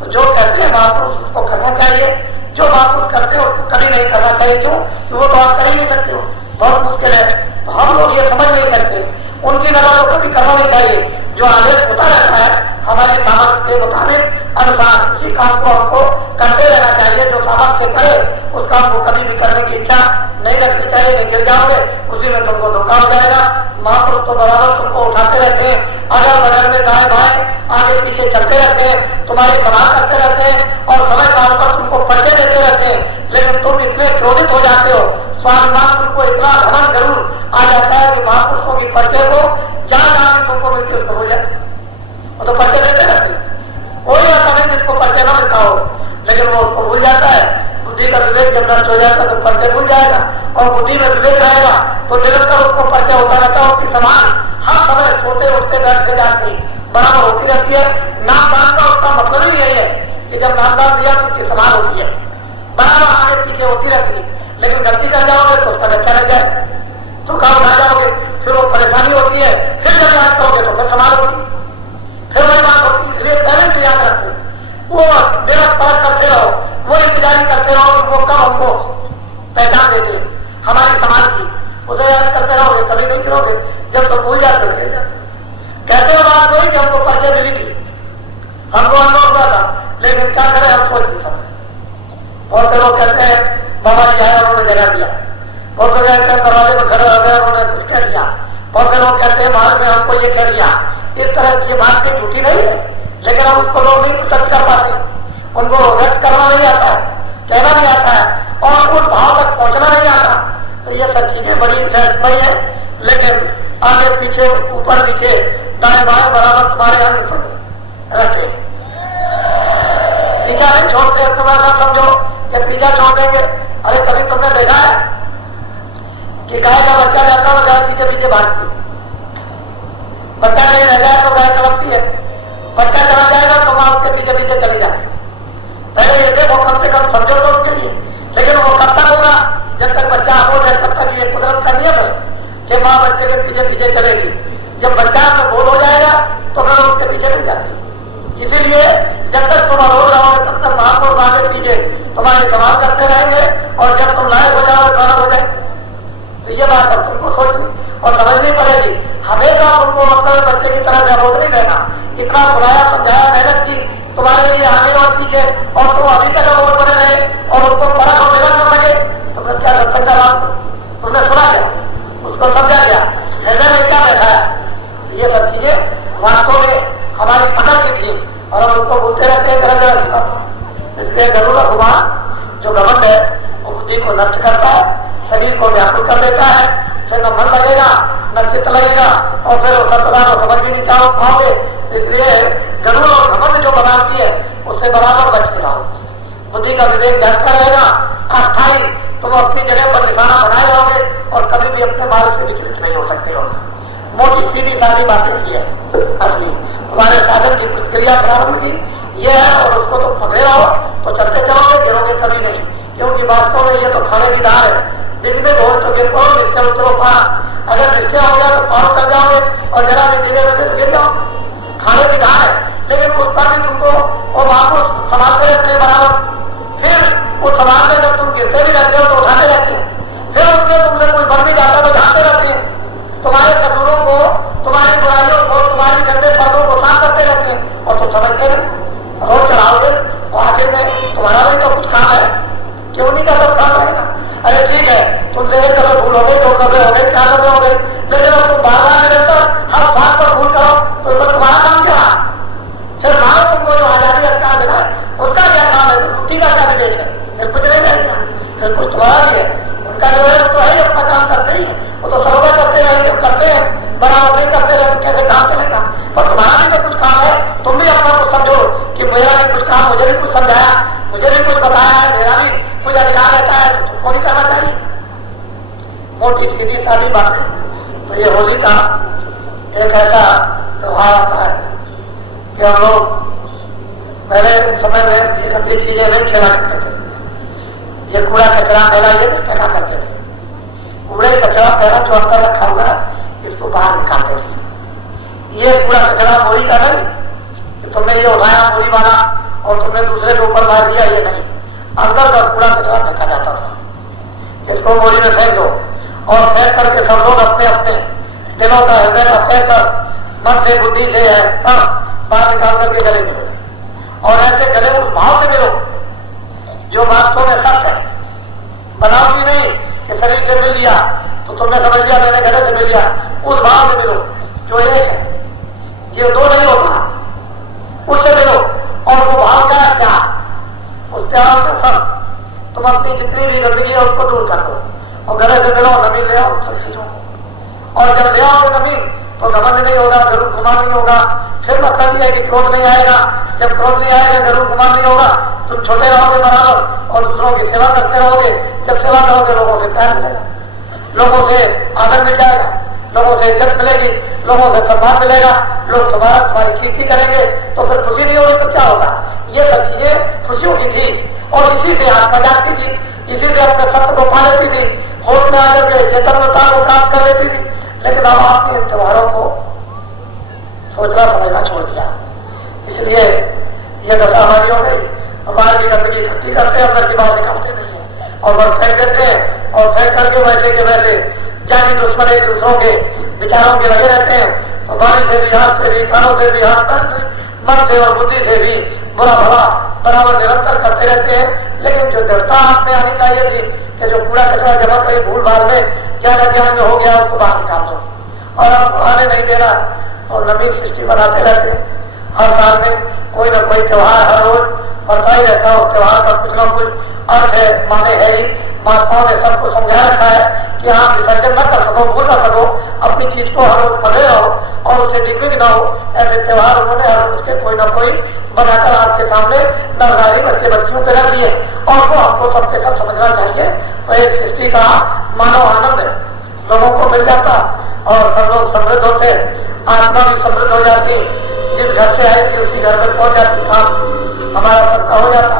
तो जो कहते हैं महापुरुष उसको करना चाहिए, जो महापुरुष करते हो उसको कभी नहीं करना चाहिए। क्यों? वो तो आप कर ही नहीं सकते हो, बहुत मुश्किल है। तो हम लोग ये समझ नहीं सकते, उनकी नजर को कभी करना नहीं चाहिए। जो आदेश होता रहता है हमारे सामर्थ्य के मुताबिक अनुसार उसी काम को हमको करते रहना चाहिए। जो सामर्थ्य से करे उस काम को कभी भी करने की इच्छा नहीं रखनी चाहिए, नहीं गिर जाओगे, उसी में तुमको धोखा हो जाएगा। महापुरुष तो बराबर तुमको उठाते रहते हैं, अगल बगल में दाएं बाएं आगे पीछे चलते रहते हैं, तुम्हारी सलाह करते रहते हैं, और समय काल पर तुमको परिचय देते रहते हैं। लेकिन तुम इतने क्रोधित हो जाते हो, स्वाभिमान तुमको इतना घमंड जरूर आ जाता है कि महापुरुषों की परिचय को जहां जहां भी तुमको मिलती है हो जाए, वो तो परिचय देते रहते हैं। कोई ऐसा नहीं जिसको परिचय न मिलता हो, लेकिन वो उसको भूल जाता है। बुद्धि का विवेक जब नष्ट हो जाता है तो परिचय भूल जाएगा, और बुद्धि में विवेक रहेगा तो निरंतर उसको परिचय होता रहता है। उसकी समान हर समय सोते उठते बैठते जाते बराबर होती रहती है। नामदान का उसका मतलब ही यही है कि जब नामदान दिया तो उसकी समान होती है, बराबर आगे पीछे होती रहती है। लेकिन गलती कर जाओगे तो उसका बच्चा लग जाए, धोखा उठा जाओगे, फिर वो परेशानी होती है, फिर जब याद करोगे तो फिर समान होती, फिर वही बात होती। इसलिए पहले से याद रखो, वो मेरा पाठ करते रहो, वो इंतजारी करते रहो कि वो कब हमको पहचान देते हमारे समाज की, उसे याद करते रहोगे कभी नहीं करोगे। जब तो भूल जाते हो कहते हो बात वही कि हमको परिचय मिली थी, हमको अनुभव हुआ था, लेकिन क्या करें हम सोच नहीं सकते। और फिर वो कहते हैं बाबा जी आए उन्होंने जगह दिया, और फिर दरवाजे पर खड़े हो गए उन्होंने कुछ कह दिया, और फिर लोग कहते हैं महाराज ने हमको ये कह दिया। इस तरह की बात कहीं झूठी नहीं है, लेकिन अब उसको लोग नहीं सच कर पाते, उनको व्यक्त करना नहीं आता है, कहना नहीं आता है, और उस भाव तक पहुंचना नहीं आता। तो ये सब चीजें बड़ी रहस्यमय है। लेकिन आगे पीछे ऊपर नीचे दाएं बाएं बराबर तुम्हारे अंग पर रहते, पीछा नहीं छोड़ते। तुम ऐसा समझो कि पीछा छोड़ देंगे। अरे कभी तुमने देखा है कि गाय का बच्चा जाता है, गाय पीछे पीछे भागती है, बच्चा नहीं रह जाए तो गाय तड़पती है, बच्चा चला जाएगा तो मां उसके पीछे पीछे चली जाए। पहले ये देखो, कम से कम समझो तो उसके लिए, लेकिन वो कभी जब तक बच्चा हो जाए तब तक ये कुदरत का नियम है कि माँ बच्चे के पीछे पीछे चलेगी। जब बच्चा में बोल हो जाएगा तो फिर उसके पीछे नहीं जाती। इसीलिए जब तक तुम अरोज रहोगे तब तक महापुरुष आगे पीछे तुम्हारे सवाल करते रहेंगे, और जब तुम लायक हो जाओगे खड़ा हो जाए। तो ये बात अब तुमको सोचनी और समझनी पड़ेगी। हमेशा तुमको मतलब बच्चे की तरह जब नहीं रहना। इतना सुनाया समझाया मेहनत की तुम्हारे लिए आगे और पीछे, और तुम अभी तक अबोध बने रहे और उसको पढ़ा और निगम न सके तो फिर क्या कर सकता बात? तुमने सुना क्या? उसको समझा क्या? हृदय में क्या बैठा है? ये सब चीजें वास्तव में हमारी पकड़ की थी और हम उसको बोलते रहते हैं जरा जरा की बात। इसलिए गरुड़ भगवान जो घमंड है वो बुद्धि को नष्ट करता है, शरीर को व्याकुल कर देता है, फिर न मन लगेगा न चित्त लगेगा और फिर सत्यता को समझ भी नहीं चाहो पाओगे। इसलिए गरुड़ और घमंड जो बनाती है उससे बराबर बचते रहो। बुद्धि का विवेक जागता रहेगा, अस्थायी तुम अपनी जगह पर निशाना बनाए रहोगे और कभी भी अपने मार्ग से विचलित नहीं हो सकते हो। मोटी सीधी सारी बातें की है असली तुम्हारे साधन की प्रक्रिया प्रारंभ की ये है, और उसको तो पकड़े रहो तो चलते चलोगे, गिरोगे कभी नहीं। क्योंकि वास्तव में ये तो खाने की दाल है। बिजली हो तो गिर पड़ो, निश्चय चलो पार। अगर निश्चय हो जाए तो पार कर जाओगे और जरा भी गिरे हुए तो गिर जाओ। खाने की दाल है, लेकिन उस पर भी तुमको और वहां संभालते रहते हैं बराबर। फिर उस संभालने जब तुम गिरते भी रहते हो तो उठाते रहते हैं, फिर उसमें तुमसे कोई बन भी जाता तो झाड़ते रहते हैं। तुम्हारे कसूरों को, तुम्हारी बुराइयों को, तुम्हारी गंदे पर्दों को साफ करते रहते हैं और तुम समझते नहीं। रोज चढ़ाओगे तो आखिर में तुम्हारा भी तो कुछ काम है, क्यों नहीं का सब काम रहेगा? अरे ठीक है तुम एक दफे भूल हो गई, 2 दफे हो गई, 4 दफे हो गई, लेकिन अब तुम बार बार निरंतर हर बात पर भूल करो तो तुम्हारा काम क्या? फिर मानो तुमको जो आजादी का मिला उसका क्या काम है? बुद्धि का क्या विवेक है? फिर कुछ नहीं रहेगा, फिर कुछ तुम्हारा भी है। उनका जो है तो है अपना काम करते ही है, वो तो सर्वदा करते रहेंगे, करते हैं बराबर नहीं करते रहेंगे, कैसे काम चलेगा? और तुम्हारा भी तो कुछ काम है, तुम भी अपना कुछ समझो कि मेरा भी कुछ काम, मुझे भी कुछ समझाया, मुझे भी कुछ बताया है, मेरा भी कुछ अधिकार रहता है, तो तुमको नहीं करना चाहिए। मोटी सीधी सादी बात है। तो ये होली का एक ऐसा त्योहार आता है कि हम लोग पहले समय में ये सभी चीजें नहीं खेला करते थे। ये कूड़ा कचरा पहला ये नहीं फेंका करते थे। कूड़े कचरा पहला जो अंदर रखा हुआ है इसको बाहर निकालते थे। ये कूड़ा कचरा बोरी का नहीं कि तुमने ये उठाया बोरी वाला और तुमने दूसरे के ऊपर मार दिया, ये नहीं। अंदर का कूड़ा कचरा फेंका जाता था। इसको बोरी में फेंक दो और फेंक करके सब लोग अपने अपने दिलों का हृदय का फेंक कर मन से बुद्धि से है बाहर निकाल करके गले मिलो और ऐसे गले उस भाव से मिलो जो वास्तव में सत्य है। बनावटी नहीं कि शरीर से मिल लिया तो तुमने समझ लिया मैंने गले से मिल लिया, उस भाव से मिलो जो एक है, ये 2 नहीं होता, उससे मिलो। और वो भाव क्या है? क्या उस प्यार से सब तुम अपनी जितनी भी गंदगी है उसको दूर कर दो और गले से मिलो, नमीन ले आओ सब चीजों। और जब ले आओगे नमीन तो घमंड नहीं होगा, गरुड़ गुमान नहीं होगा। फिर मतलब यह है कि क्रोध नहीं आएगा। जब क्रोध नहीं आएगा गरुड़ गुमान नहीं होगा, तुम छोटे रहोगे बराबर और दूसरों की सेवा करते रहोगे। जब सेवा करोगे लोगों से प्यार मिलेगा, लोगों से आदर मिल जाएगा, लोगों से इज्जत मिलेगी, लोगों से सम्मान मिलेगा, लोग तुम्हारी कीर्ति करेंगे। तो फिर खुशी नहीं होगी तो क्या होगा? ये सब चीजें खुशियों की थी और इसी से आत्मा जागती थी, इसी से अपने सत्य को पा लेती थी, होश में आकर के चेतनता को प्राप्त कर लेती थी। लेकिन अब आपने इन त्योहारों को सोचना समझना छोड़ दिया, इसलिए ये दशा हमारी हो गई। हमारे की गंदगी इकट्ठी करते हैं, अंदर की बात निकालते नहीं है और बस फेंक देते हैं और फेंक करके वैसे के वैसे जानी दुश्मन एक दूसरों के विचारों के लगे रहते हैं। तो वाणी से भी, हाथ से भी, कानों से भी, हाथ पैर से, मन से और बुद्धि से भी बुरा भला बराबर निरंतर करते रहते हैं। लेकिन जो दृढ़ता हाथ में आनी चाहिए थी कि जो कूड़ा कचरा जमा कहीं भूल भाल में ज्यादा ज्ञान जो हो गया उसको बाहर निकाल दो, और अब आने नहीं देना और नवीन सृष्टि बनाते रहते हैं। हर साल में कोई ना कोई त्योहार हर रोज बढ़ता ही रहता है और त्योहार का कुछ ना कुछ अर्थ है, माने है ही। महात्माओं ने सबको समझा रखा है कि आप विसर्जन न कर सको, भूल न सको, अपनी चीज को हर रोज पढ़े रहो और उसे विघ्न न हो। ऐसे त्योहार उन्होंने हर रोज के कोई ना कोई बनाकर आपके सामने नवरारी बच्चे बच्चियों के रख दिए और वो हमको सबके सब समझना चाहिए। तो एक सृष्टि का मानव आनंद है, लोगों को मिल जाता और सब लोग समृद्ध होते, आत्मा भी समृद्ध हो जाती, जिस घर से आए थी उसी घर में पहुंच जाती, काम हमारा सबका हो जाता।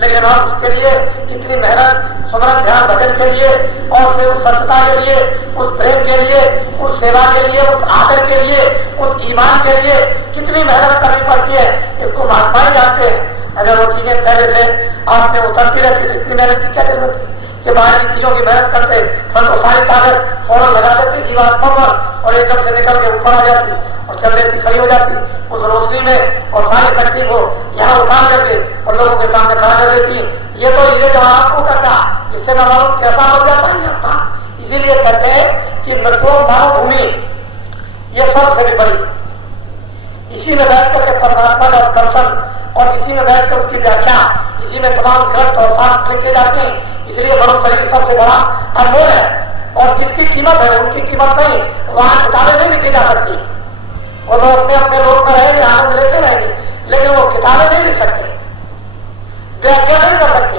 लेकिन आप उसके लिए कितनी मेहनत, सुमरन ध्यान भजन के लिए और फिर उस सत्यता के लिए, उस प्रेम के लिए, उस सेवा के लिए, उस आदर के लिए, उस ईमान के लिए कितनी मेहनत करनी पड़ती है, इसको महात्मा ही जानते हैं। अगर वो चीजें पहले से आपने उतरती रहती तो इतनी मेहनत की क्या जरूरत है कि बाहर की चीजों की मेहनत करते, फिर वो सारी ताकत फौरन लगा देते जीवात्मा पर और एकदम से निकल के ऊपर आ जाती और चल देती, खड़ी हो जाती उस रोशनी में और सारी शक्ति को यहाँ उतार करके और लोगों के सामने खड़ा कर देती। ये तो ये जवाब को करता, इससे न मालूम कैसा हो जाता ही जाता। इसीलिए कहते हैं कि मृत्यु मानव भूमि ये सबसे भी बड़ी, इसी में बैठ करके परमात्मा का दर्शन और इसी में बैठ कर उसकी व्याख्या, इसी में तमाम ग्रंथ और शास्त्र लिखे जाते हैं। इसलिए मनुष्य शरीर सबसे बड़ा अनमोल है और जिसकी कीमत है उनकी कीमत नहीं, वहां किताबें नहीं लिखी जा सकती। और वो अपने अपने लोग में रहेंगे, आनंद लेते रहेंगे, लेकिन वो किताबें नहीं लिख सकते, व्याख्या नहीं कर सकते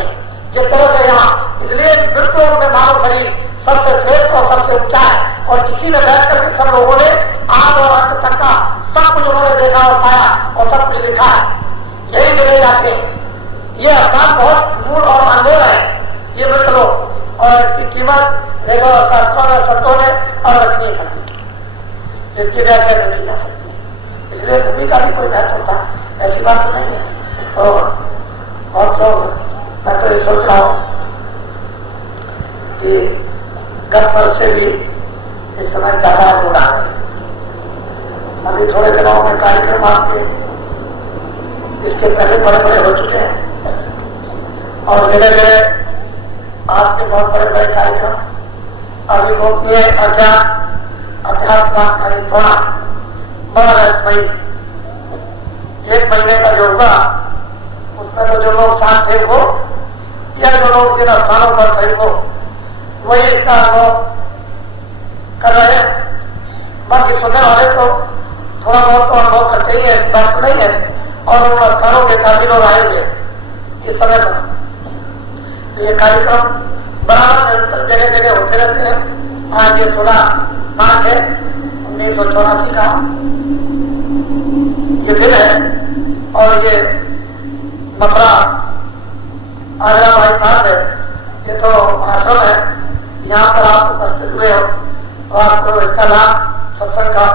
जिस तरह से यहाँ। इसलिए मृत्यु में मानव शरीर सबसे श्रेष्ठ और सबसे ऊंचा है और इसी में बैठ करके सब लोगों ने आग और अंत तक का सब कुछ उन्होंने देखा और पाया और सब कुछ लिखा है, यही ले जाते हैं। ये अर्थात बहुत मूल और अनमोल है ये मृत लोग और इसकी कीमत देखो संतों ने और रखनी करती, इसकी व्याख्या नहीं की जा सकती। इसलिए भूमि का भी कोई महत्व होता ऐसी बात तो नहीं है। और बहुत लोग मैं तो ये सोच रहा हूँ कि गत वर्ष से भी इस समय ज्यादा लोग आ रहे हैं। अभी थोड़े दिनों में कार्यक्रम आपके इसके पहले बड़े बड़े हो चुके हैं और धीरे धीरे आपके बहुत बड़े बड़े कार्यक्रम अभी गोपनीय अध्यात्म थोड़ा बड़ा रहस्यमयी 1 महीने का जो हुआ उसमें तो जो लोग साथ थे वो या जो लोग जिन स्थानों पर थे वो वही इसका अनुभव कर रहे हैं। बाकी सुनने वाले तो थोड़ा बहुत तो अनुभव करते ही है, इस बात तो नहीं है। और उन स्थानों के काफी लोग आए हुए इस समय पर ये कार्यक्रम बड़ा निरंतर जगह जगह होते रहते हैं। आज ये 16 है 1984 का ये दिन है और ये मथुरा आर्या भाई पास है, ये तो आश्रम है, यहाँ पर आप उपस्थित हुए हो और आपको इसका लाभ सत्संग का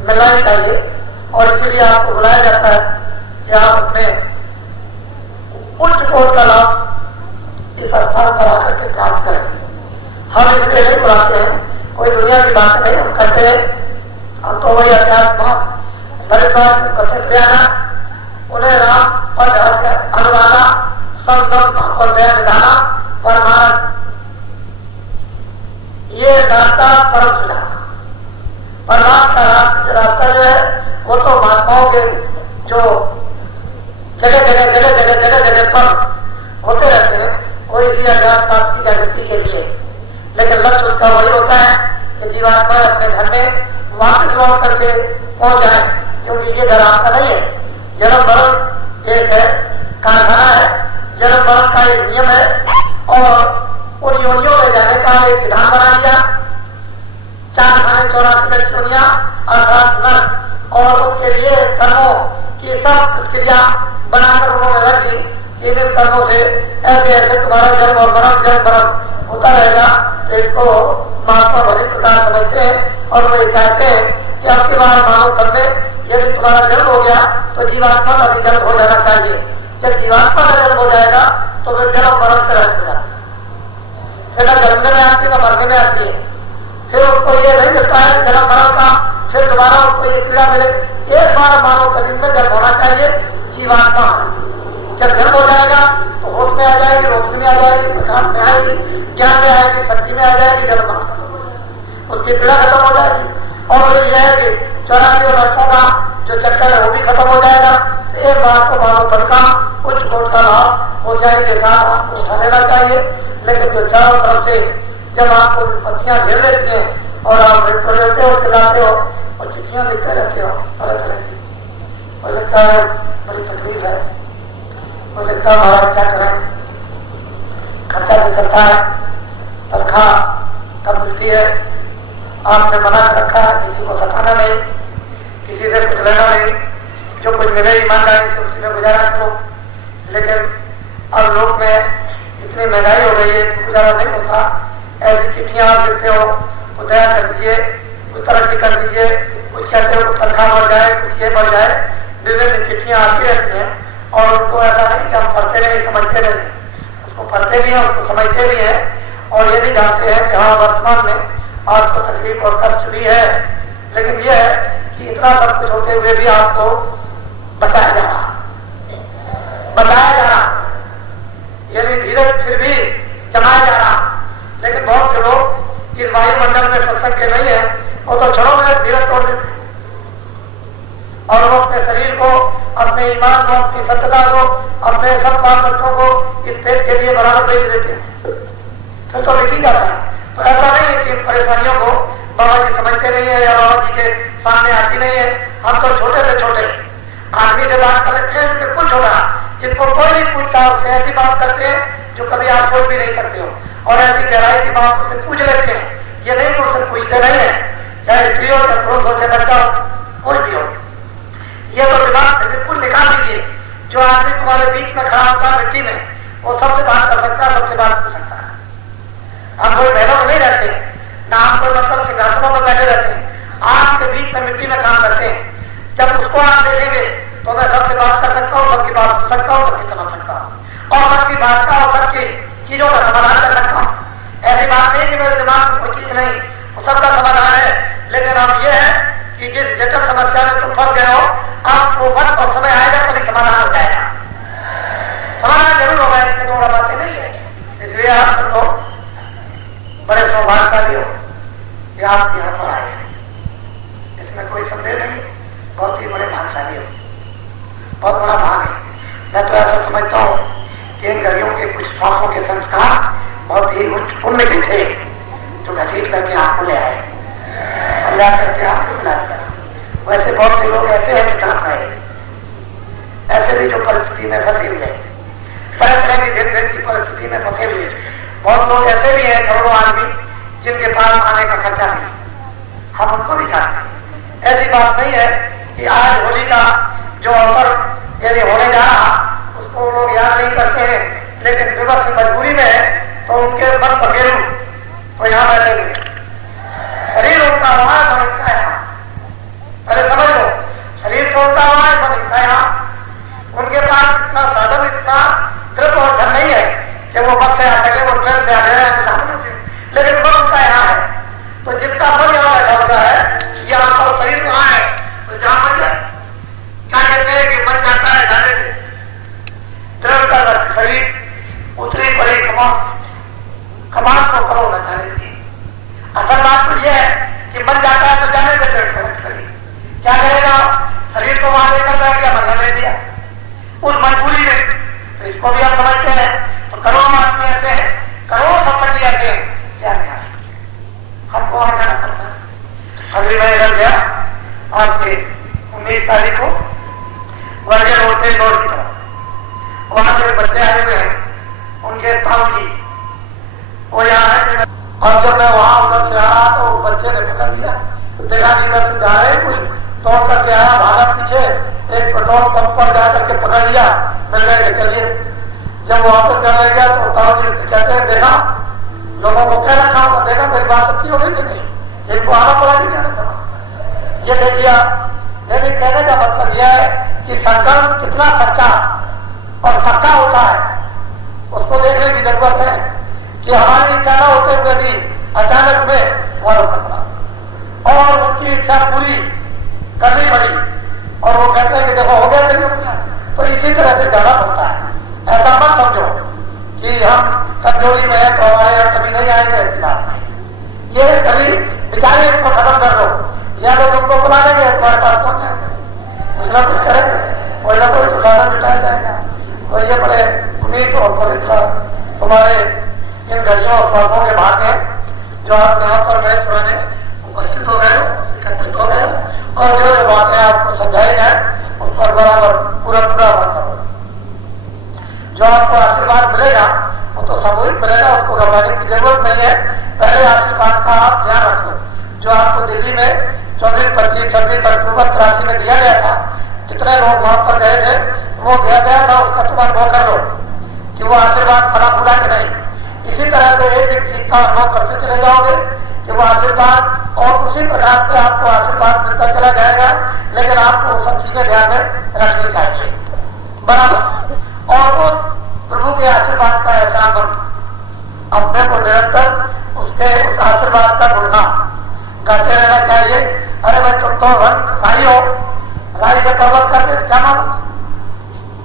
मिलना ही चाहिए और इसीलिए आपको बुलाया जाता है कि आप अपने उच्च कोट का लाभ इस स्थान पर आकर के प्राप्त करें। हम इसलिए नहीं बुलाते हैं, कोई दुनिया की बातें नहीं हम करते हैं, हम तो वही अध्यात्म उन्हें राम पद अनुवादा संगम और दया निधाना परमार्थ ये रास्ता परम सुधार परमात्मा का रास्ता जो है वो तो महात्माओं के जो जगह पर होते रहते हैं वो इसी अज्ञात प्राप्ति जागृति के लिए, लेकिन लक्ष्य उसका वही होता है कि जीवात्मा अपने घर में वापस लौट करके पहुंच जाए, क्योंकि ये घर आपका नहीं है। जन्म मरण एक है कारखाना है, जन्म मरण का एक नियम है और उन योनियों में जाने का एक विधान बना दिया। 484 योनियां अर्थात नर और उसके लिए कर्मों की सब क्रिया बनाकर उन्होंने रख दी। इन कर्मों से ऐसे ऐसे तुम्हारा जन्म और मरण होता रहेगा। इसको महात्मा भली प्रकार समझते हैं और वे चाहते हैं कि अब के बार मानव कर्म में यदि तुम्हारा जन्म हो गया तो जीवात्मा का भी जन्म हो जाना चाहिए। जब जीवात्मा का जन्म हो जाएगा तो फिर जन्म मरण से रह जाएगा, फिर न जन्मने में आती न मरने में आती है। फिर उसको ये नहीं मिलता है जन्म मरण का, फिर दोबारा उसको ये पीड़ा मिले। एक बार मानव शरीर में जन्म होना चाहिए। जीवात्मा जब जन्म हो जाएगा तो होश में आ जाएगी, रोशनी में आ जाएगी, प्रकाश में आएगी, ज्ञान में आएगी, शक्ति में आ जाएगी, जन्म उसकी पीड़ा खत्म हो जाएगी और यह है कि 84 वर्षों का जो चक्कर है वो भी खत्म हो जाएगा। एक बार को मानव फल का उच्च कोट का लाभ हो जाए के साथ आपको उठा लेना चाहिए। लेकिन जो चारों तरफ से जब आपको पत्तियां घेर लेती हैं और आप मृत्यु लेते हो, चिल्लाते हो और चिट्ठियां लिखते रहते हो तरह तरह की, और लिखा है बड़ी तकलीफ है, और लिखा महाराज क्या करें, खर्चा भी चलता है, तनख्वाह कब मिलती है, आपने मना कर रखा है किसी को सताना नहीं, किसी से कुछ लेना नहीं, जो कुछ मिले ईमानदारी से उसी में गुजारा करो। लेकिन अब लोग में इतनी महंगाई हो गई है, गुजारा नहीं होता। ऐसी चिट्ठियां आप लिखते हो, तो दया कर दीजिए, कुछ तरक्की कर दीजिए, कुछ कहते हो तनख्वाह बढ़ जाए, कुछ ये बढ़ जाए, विभिन्न चिट्ठियां आती रहती हैं। और उनको ऐसा नहीं कि हम पढ़ते नहीं, समझते नहीं, उसको पढ़ते भी हैं, उसको समझते भी हैं और ये भी जानते हैं कि हाँ वर्तमान में आपको तकलीफ और कष्ट भी है, लेकिन यह है कि इतना सब कुछ होते हुए भी आपको बताया जा रहा, यानी धीरज फिर भी जमाया जा रहा। लेकिन बहुत से लोग इस वायुमंडल में सत्संग के नहीं है, वो तो क्षणों में धीरज तोड़ देते और वो अपने शरीर को, अपने ईमान को, अपनी सत्यता को, अपने सब बाल बच्चों को इस पेट के लिए बराबर भेज देते हैं। फिर तो लिखी जाता है। तो ऐसा नहीं है कि इन परेशानियों को बाबा जी समझते नहीं है या बाबा जी के सामने आती नहीं है। हम तो छोटे से छोटे आदमी से बात कर लेते हैं, बिल्कुल छोटा, जिनको कोई नहीं पूछता, उससे ऐसी बात करते हैं जो कभी आप सोच भी नहीं सकते हो, और ऐसी गहराई की बात उससे पूछ लेते हैं। ये नहीं कि उससे पूछते नहीं है, चाहे स्त्री हो, चाहे पुरुष हो, चाहे बच्चा हो, कोई भी हो। ये तो दिमाग से बिल्कुल निकाल दीजिए। जो आदमी तुम्हारे बीच में खड़ा होता है मिट्टी में, वो सबसे बात कर सकता है, सबसे बात पूछ सकता है। हम कोई महलों में नहीं रहते, ना हम कोई मतलब सिंहासनों में बैठे रहते हैं, आग के बीच में मिट्टी में काम करते हैं। जब उसको आप देखेंगे तो मैं सबसे बात कर सकता हूँ, सबकी बात पूछ सकता हूँ, सबकी समझ सकता हूँ और सबकी बात का और सबकी चीजों का समाधान कर सकता हूँ। ऐसी बात नहीं कि मेरे दिमाग में कोई चीज नहीं, वो सबका समाधान है। लेकिन अब यह है कि जिस जटिल समस्या में तुम फंस गए हो, आपको वक्त और समय आएगा तभी समाधान हो जाएगा। समाधान जरूर होगा, इसमें दो बातें नहीं है। इसलिए आप सब लोग बड़े सौभाग्यशाली हो कि आप यहाँ पर आए, इसमें कोई संदेह नहीं। बहुत ही बड़े भाग्यशाली हो, बहुत बड़ा भाग है। मैं तो ऐसा समझता हूँ कि इन गलियों के कुछ श्वासों के संस्कार बहुत ही उच्च पुण्य के थे, जो घसीट करके आपको ले आए और ला करके आपको मिला दिया। वैसे बहुत से लोग ऐसे हैं कि तड़प रहे, ऐसे भी जो परिस्थिति में फंसे हुए, तरह तरह की भिन्न भिन्न की परिस्थिति में फंसे हुए। बहुत लोग ऐसे भी हैं, करोड़ों आदमी, जिनके पास आने का खर्चा नहीं, हम उनको भी जानते हैं। ऐसी बात नहीं है कि आज होली का जो अवसर यदि होने जा रहा, उसको लोग याद नहीं करते हैं, लेकिन विवश मजबूरी में है तो उनके मन पखेरू तो यहाँ बैठे हुए, शरीर उनका हुआ है, मन उनका यहाँ। पहले समझ लो, शरीर तो उनका हुआ है, मन उनका यहाँ। उनके पास इतना साधन, इतना द्रव्य और धन नहीं है कि वो बस से आ सके, वो ट्रेन से आ जाए, लेकिन मन उनका यहाँ है। तो जिसका मन यहाँ बैठा होता है, या आपका शरीर वहां है, तो जहां मन जाए, क्या कहते हैं कि मन जाता है जाने से द्रव्य का शरीर उतरी पड़े कमान को करो न जाने दी। असल बात तो यह है कि मन जाता है तो जाने से शरीर क्या करेगा, शरीर को वहां लेकर बैठ गया, मन ले दिया उस मजबूरी में। तो इसको भी हम समझते हैं। तो करोड़ों आदमी ऐसे हैं, करोड़ों सत्संगी ऐसे हैं, क्या नहीं आ सकते, हमको वहां जाना पड़ता है। अभी मैं इधर गया आपके 19 तारीख को वर्गे रोड से इंदौर की तरफ, वहां से बच्चे आए हुए हैं, उनके ताऊ जी वो यहाँ है। और जब मैं वहां उधर से आ रहा तो बच्चे ने पकड़ लिया, देखा कि इधर से जा रहे कुछ तोड़ करके आया, भागा पीछे, एक पेट्रोल पंप पर जाकर के पकड़ लिया, मिल गए चलिए। जब वापस करने गया तो ताऊ जी कहते हैं देखा लोगों को कह रखा होगा, देखा मेरी बात अच्छी हो गई कि नहीं, इनको आना पड़ा कि नहीं आना पड़ा। ये देखिए, ये भी कहने का मतलब यह है कि संकल्प कितना सच्चा और पक्का होता है, उसको देखने की जरूरत है कि हमारी इच्छा न होते हुए भी अचानक में वो पड़ा और उनकी इच्छा पूरी करनी पड़ी और वो कहते हैं कि देखो हो गया चलिए। तो इसी तरह से जाना पड़ता है। ऐसा मत समझो कि हम कमजोरी में है तो हमारे यहाँ कभी नहीं आएंगे, ऐसी बात नहीं। ये कभी बेचारे इसको खत्म कर दो, या तो तुमको बुला लेंगे, तुम्हारे पास पहुंच जाएंगे, कुछ ना कुछ करेंगे, कोई ना कोई तो साधन बिठाया जाएगा। तो ये बड़े उम्मीद और पवित्र तुम्हारे इन घड़ियों और पासों के भाग हैं जो आप यहाँ पर गए पुराने उपस्थित हो गए, एकत्रित हो गए और जो जो बातें आपको समझाई जाए उस पर बराबर पूरा अमल करो। जो आपको आशीर्वाद मिलेगा वो तो सामूहिक मिलेगा, उसको घबराने की जरूरत नहीं है। पहले आशीर्वाद का आप ध्यान रखो। जो आपको दिल्ली में 24, 25, 26 अक्टूबर 83 में दिया गया था, कितने लोग वहां पर गए थे, वो दिया गया था, उसका तुम अनुभव कर लो। कि वो आशीर्वाद फला फूला कि नहीं। इसी तरह से एक चीज का अनुभव करते चले जाओगे कि वो आशीर्वाद और उसी प्रकार से आपको आशीर्वाद मिलता चला जाएगा। लेकिन आपको वो सब चीजें ध्यान में रखनी चाहिए, बराबर। और वो प्रभु के आशीर्वाद का एहसास अपने को निरंतर उसके उस आशीर्वाद का गुणगान गाते रहना चाहिए। अरे भाई तुम तो भाई हो, राई का पर्वत करते क्या मानो,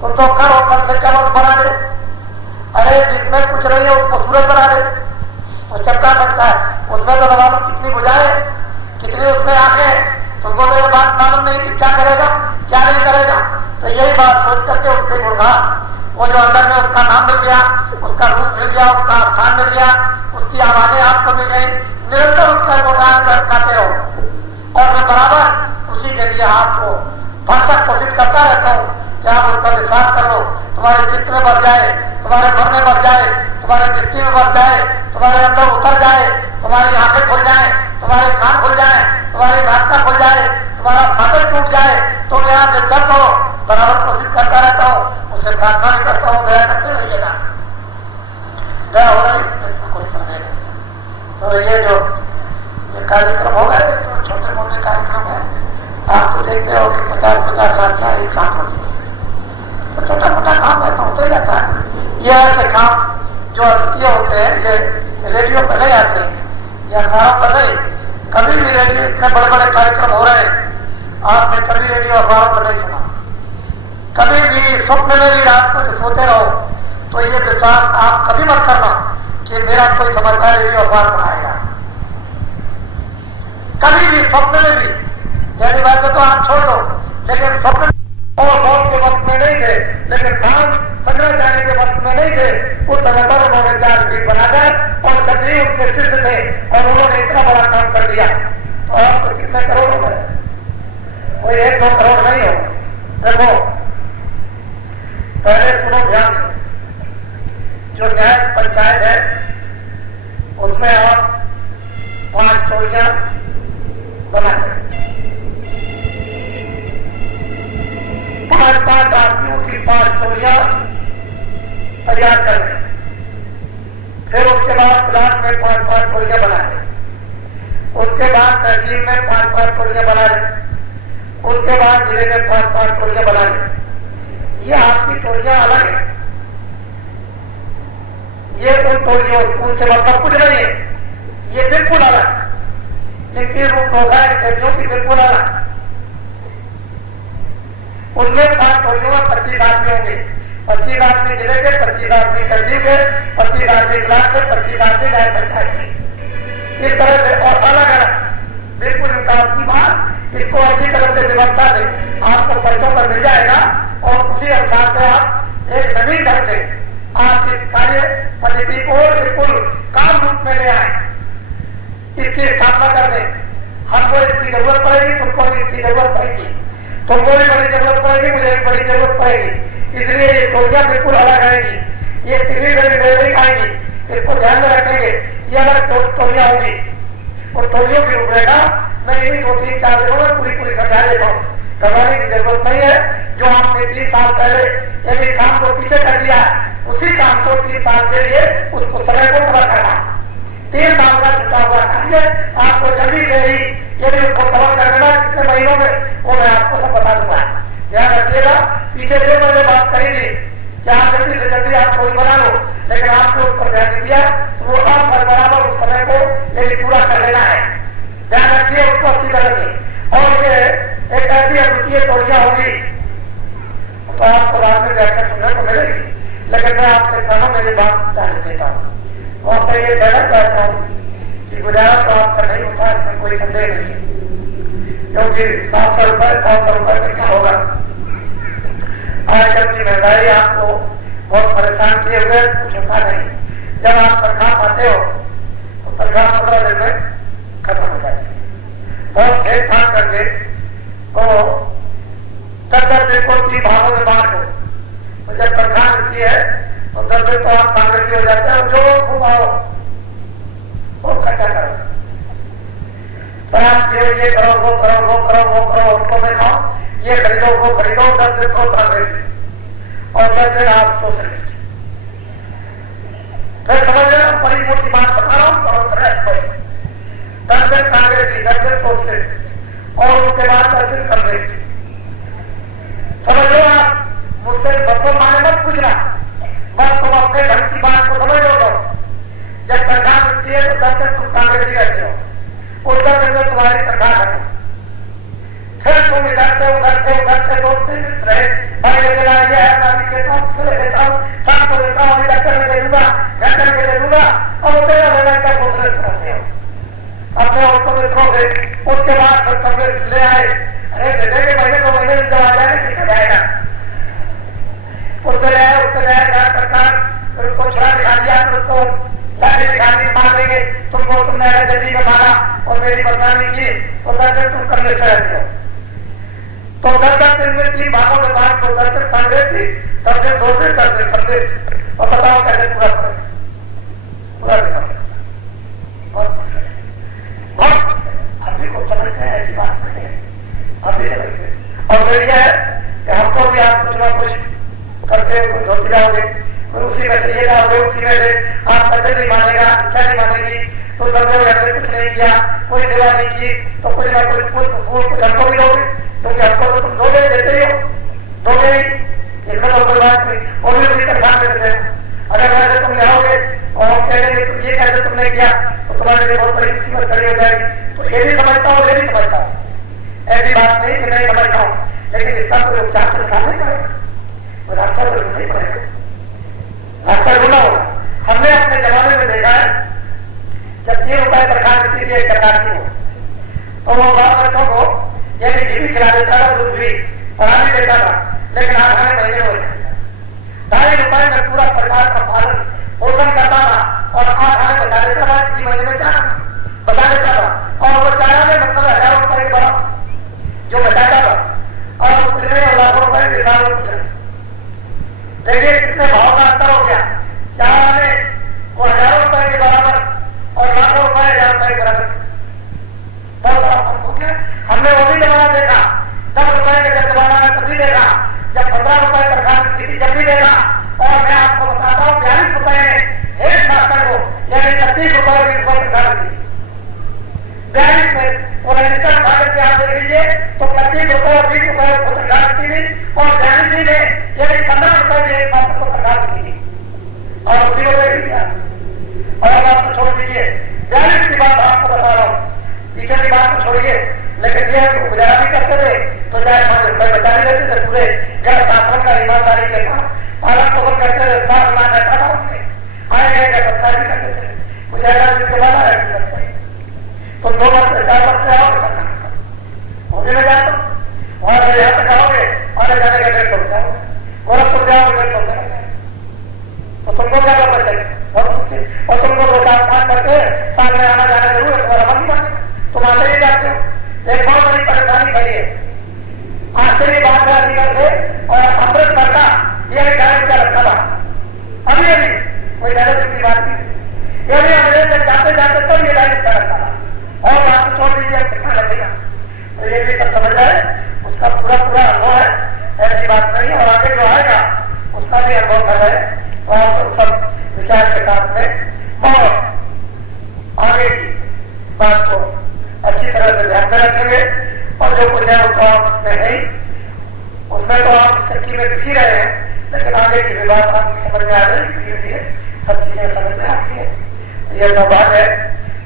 तुम तो करो कल से क्या बना दे। अरे जिसमें कुछ नहीं है उसको सूरज बना दे, वो चपटा सकता है, उसमें तो मालूम कितनी बुझाए, कितनी उसमें आंखें, तुमको तो ये बात मालूम नहीं कि क्या करेगा क्या नहीं करेगा। तो यही बात सोच करके उसके गुणगान, वो जो अंदर में उसका नाम मिल गया, उसका रूप मिल गया, उसका स्थान मिल गया, उसकी आवाजें आपको मिल गई, निरंतर उसका गुणगान करते रहो। और मैं बराबर उसी के लिए आपको भरसक कोशिश करता रहता हूँ कि आप उस पर विश्वास कर लो, तुम्हारे चित्त में बस जाए, तुम्हारे मन में बस जाए, तुम्हारे दृष्टि में बस जाए, तुम्हारे अंदर उतर जाए, तुम्हारी आंखें खुल जाए, तुम्हारे कान खुल जाए, तुम्हारी नाटका खुल जाए, तुम्हारा फाटक टूट जाए। तो मैं यहाँ से चल दो, बराबर कोशिश करता रहता हूँ, उससे प्रार्थना भी करता हूँ, दया करते रहिएगा, दया हो रही कोई समझेगा। तो ये जो कार्यक्रम हो गए तो छोटे मोटे कार्यक्रम है, आप तो देखते हो कि 50-50 साथियां एक साथ होती है, तो छोटा मोटा काम है तो होता ही रहता है। ये ऐसे काम जो अद्वितीय होते हैं, ये रेडियो पर नहीं आते या अखबारों पर नहीं, कभी भी रेडियो इतने बड़े बड़े कार्यक्रम हो रहे हैं, आपने कभी रेडियो अखबारों पर नहीं सुना। कभी भी स्वप्न में भी रात को सोते रहो तो ये विश्वास आप कभी मत करना कि मेरा कोई समाचार रेडियो अखबार पर आएगा, कभी भी स्वप्न में भी। यानी बात तो आप छोड़ दो, लेकिन स्वप्न और मौत के वक्त में नहीं थे, लेकिन काम संग्रह जाने के वक्त में नहीं थे, उस समय पर उन्होंने 4 फीट बनाकर और सदी उनके सिद्ध थे और उन्होंने इतना बड़ा काम कर दिया। और तो कितने करोड़ हो गए, कोई 1-2 करोड़ नहीं हो। देखो पहले सुनो ध्यान से, जो न्याय पंचायत है उसमें आप 5 चोरियां बनाते, 5 आदमियों की 5 चोरियां तैयार कर लें, फिर उसके बाद ब्लॉक में 5 चोरियां बना लें, उसके बाद तहसील में 5 चोरियां बना लें, उसके बाद जिले में 5 चोरियां बना लें। ये आपकी चोरियां अलग है, ये कोई चोरियों उनसे मतलब कुछ नहीं है, ये बिल्कुल अलग, जिनकी रूप होगा इंटरव्यू की बिल्कुल अलग। उनमें 5 चोरियों में 25 आदमी होंगे, 25 आदमी जिले के, 25 आदमी तहसील के, 25 आदमी ब्लॉक के, 25 आदमी न्याय पंचायत के, इस तरह से और अलग अलग बिल्कुल इनका आपकी बात। इसको अच्छी तरह से व्यवस्था से आपको पर्चों पर मिल जाएगा और उसी अनुसार से आप एक नवीन ढंग से आप इस कार्य पद्धति को बिल्कुल काम रूप में ले आए, इसकी स्थापना कर दें। हमको इसकी जरूरत पड़ेगी, तुमको भी इसकी जरूरत पड़ेगी, तुमको भी बड़ी जरूरत पड़ेगी, मुझे भी बड़ी जरूरत पड़ेगी। इसलिए ये टोलियां बिल्कुल अलग आएगी, ये किसी भी नहीं आएगी, इसको ध्यान में रखेंगे। ये अलग टोलियां होंगी और टोलियों की रूपरेखा मैं इन्हीं 2-3-4 दिनों में पूरी समझा देता हूँ, घबराने की जरूरत नहीं है। जो आपने 3 साल पहले यदि काम को पीछे कर दिया, उसी काम को 3 साल के लिए उसको समय को पूरा करना, 3 साल का छुटा हुआ कार्य आपको जल्दी से ही यदि उसको कवर कर देना कितने महीनों में, वो मैं आपको सब बता दूंगा। ध्यान रखिएगा, पीछे जो मैंने बात कही थी कि आप जल्दी से जल्दी आप कोई बना लो, लेकिन आपने उस पर ध्यान दिया तो वो आप बराबर उस समय को यदि पूरा कर लेना है। ध्यान रखिए उसको अच्छी तरह से। और ये एक ऐसी अद्वितीय टोलियां होगी तो आपको बाद में जाकर सुनने को मिलेगी, लेकिन मैं आपसे कहना मेरी बात जान देता हूँ और मैं ये कहना चाहता हूँ कि गुजारा तो आपका नहीं होता, इसमें कोई संदेह नहीं है, क्योंकि 700 रुपए 500 रुपए में क्या होगा। आजकल की महंगाई आपको बहुत परेशान किए हुए, कुछ होता नहीं। जब आप तनख्वाह पाते हो तो तनख्वाह 15 दिन में खत्म हो जाती है, बहुत खेल खान करके तो 10 दिन को 3 भागों में बांट हो, तो जब तनख्वाह मिलती है तो 10 दिन तो आप कांग्रेसी हो जाते हैं, जो खूब आओ वो इकट्ठा करो, तो आप ये करो वो करो वो करो वो करो, उनको में खाओ, ये खरीदो वो खरीदो, 10 दिन को कांग्रेसी और 10 दिन आप सोशलिस्ट। मोटी बात बता रहा हूँ, बहुत दर्जन कांग्रेसी, दर्जन सोशलिस्ट और उसके बाद दर्जन कम्युनिस्ट। समझ लो आप, मुझसे बदल माने मत पूछना, बस तुम अपने ढंग की बात को समझ लो। तो जब तनख्वाह मिलती है तो दर्जन तुम कांग्रेसी रहते हो, उस दर्जन में तुम्हारी तनख्वाह खत्म। फिर तुम इधर से दो तीन मित्र रहे, भाई मेरा ये है, मैं भी देता हूँ, फिर देता हूँ, शाम को देता हूँ, अभी डॉक्टर में दे दूंगा, घर करके दे दूंगा, और तेरा लेना क्या दूसरे करते हो अपने औरतों मित्रों से। उसके बाद फिर कम्युनिस्ट ले आए, अरे दे देंगे महीने को महीने जब आ जाएगा ठीक जाएगा। उससे ले आए सरकार, फिर उसको छुड़ा दिखा दिया, फिर उसको लाठी दिखा दी, मार देंगे तुमको, तुमने जल्दी में मारा और मेरी बदनामी की, तो दर्जन तुम कम्युनिस्ट रहते हो। तो दर्जन दिन में 3 भागों में बांट को दर्जन कांग्रेसी, दर्जन सोशलिस्ट, दर्जन कम्युनिस्ट। और बताओ कैसे पूरा करें, पूरा दिखा बहुत अभी को समझते हैं, ऐसी बात नहीं है अभी समझते। और फिर यह है कि हमको भी आप कुछ ना कुछ करते धोती जाओगे, उसी में से ये जाओगे, उसी में से आप कदर नहीं मानेगा, अच्छा नहीं मानेगी, तो दर्जों ने कुछ नहीं किया, कोई सेवा नहीं की, तो कुछ ना कुछ कुछ हमको भी दोगे, क्योंकि हमको तो तुम दोगे देते ही हो, दोगे ही, इसमें तो कोई बात नहीं। और भी उसी तनख्वाह में देते हो। अगर वैसे तुम जाओगे और कहेंगे तुम ये कैसे तुमने किया, तो तुम्हारे लिए बहुत बड़ी मुसीबत खड़ी हो जाएगी। तो ये भी समझता हूँ, ये भी समझता हूँ, ऐसी बात नहीं कि नहीं समझता हूँ, लेकिन इसका कोई उपचार तो निकालना ही पड़ेगा, रास्ता तो ढूंढना ही पड़ेगा, रास्ता ढूंढना होगा। हमने अपने जमाने में देखा है, जब 3 रुपए तनख्वाह मिलती थी एक सरकार की, तो वो गाँव बच्चों को यानी घी भी खिला देता था, दूध भी पढ़ा भी देता था, लेकिन आज हमें महीने में 2.5 रुपए में पूरा परिवार का पालन पोषण करता था, और आज हमें बता देता था कि महीने में 4 बता देता था, और वो 4 में मतलब 1000 रुपए के बड़ा जो बचाता था, और कुछ नहीं, लाखों रुपए के साथ कुछ नहीं। देखिए कितने भाव का अंतर हो गया, 4 में वो 1000 रुपए के बराबर और लाखों रुपए 1000 रुपए के बराबर, बहुत बड़ा फर्क हो गया। हमने वो भी जमाना देखा, 10 रुपए के जब जमाना है तभी देखा, जब 15 रुपए तनख्वाह मिलती थी जब भी देखा, और मैं आपको बताता हूँ 42 रुपए हेड मास्टर को यानी 25 रुपए की तनख्वाह मिलती थी 42 में। और रजिस्टर भाग के आप देख लीजिए तो 25 रुपए और 20 रुपए को तनख्वाह मिलती थी, और 42 में यानी 15 रुपए की हेड मास्टर को तनख्वाह मिलती थी, और उसी को देख लीजिए। और आपको छोड़ दीजिए 42 की बात आपको बता रहा हूँ, पीछे की बात को छोड़िए, लेकिन यह कि गुजारा भी करते थे तो 4-5 रुपए बचा भी लेते थे, पूरे घर शासन का ईमानदारी के साथ पालन पोषण करते थे, सामान रहता था उनमें, आए गए का सत्कार भी करते थे। गुजारा भी जमाना है, तो 2 वर्ष से 4 वर्ष से आओगे होने में जाता हूँ, वहां से यहाँ तक आओगे, आने जाने का 150 रुपया गोरखपुर जाओगे 150 रुपया, तो तुमको क्या कर बचेगा, बहुत मुश्किल। और तुमको 2-4 काम करके सामने आना जाना जरूर है, तुम्हारा मन नहीं मानेगा, तुम आते ही जाते हो। एक बहुत बड़ी परेशानी खड़ी है, आश्चर्य बात है, अलीगढ़ से और अमृतसर का ये 2.5 रुपया रखा था, अभी कोई 2.5 रुपये की बात नहीं, ये भी अंग्रेज जब जाते जाते तो ये 2.5 रुपया रखा था, और बात तो छोड़ दीजिए कितना लगेगा, तो ये भी सब समझ जाए, उसका पूरा अनुभव है, ऐसी बात नहीं है। और आगे जो आएगा उसका भी अनुभव कर रहे, और सब विचार के साथ में बहुत आगे की बात को अच्छी तरह से ध्यान में रखेंगे, और जो कुछ है उसको आप उसमें नहीं, उसमें तो आप चक्की में घिसी रहे हैं, लेकिन आगे की भी बात आपकी समझ में आ जाएगी, धीरे धीरे सब चीजें समझ में आती है। यह तो बात है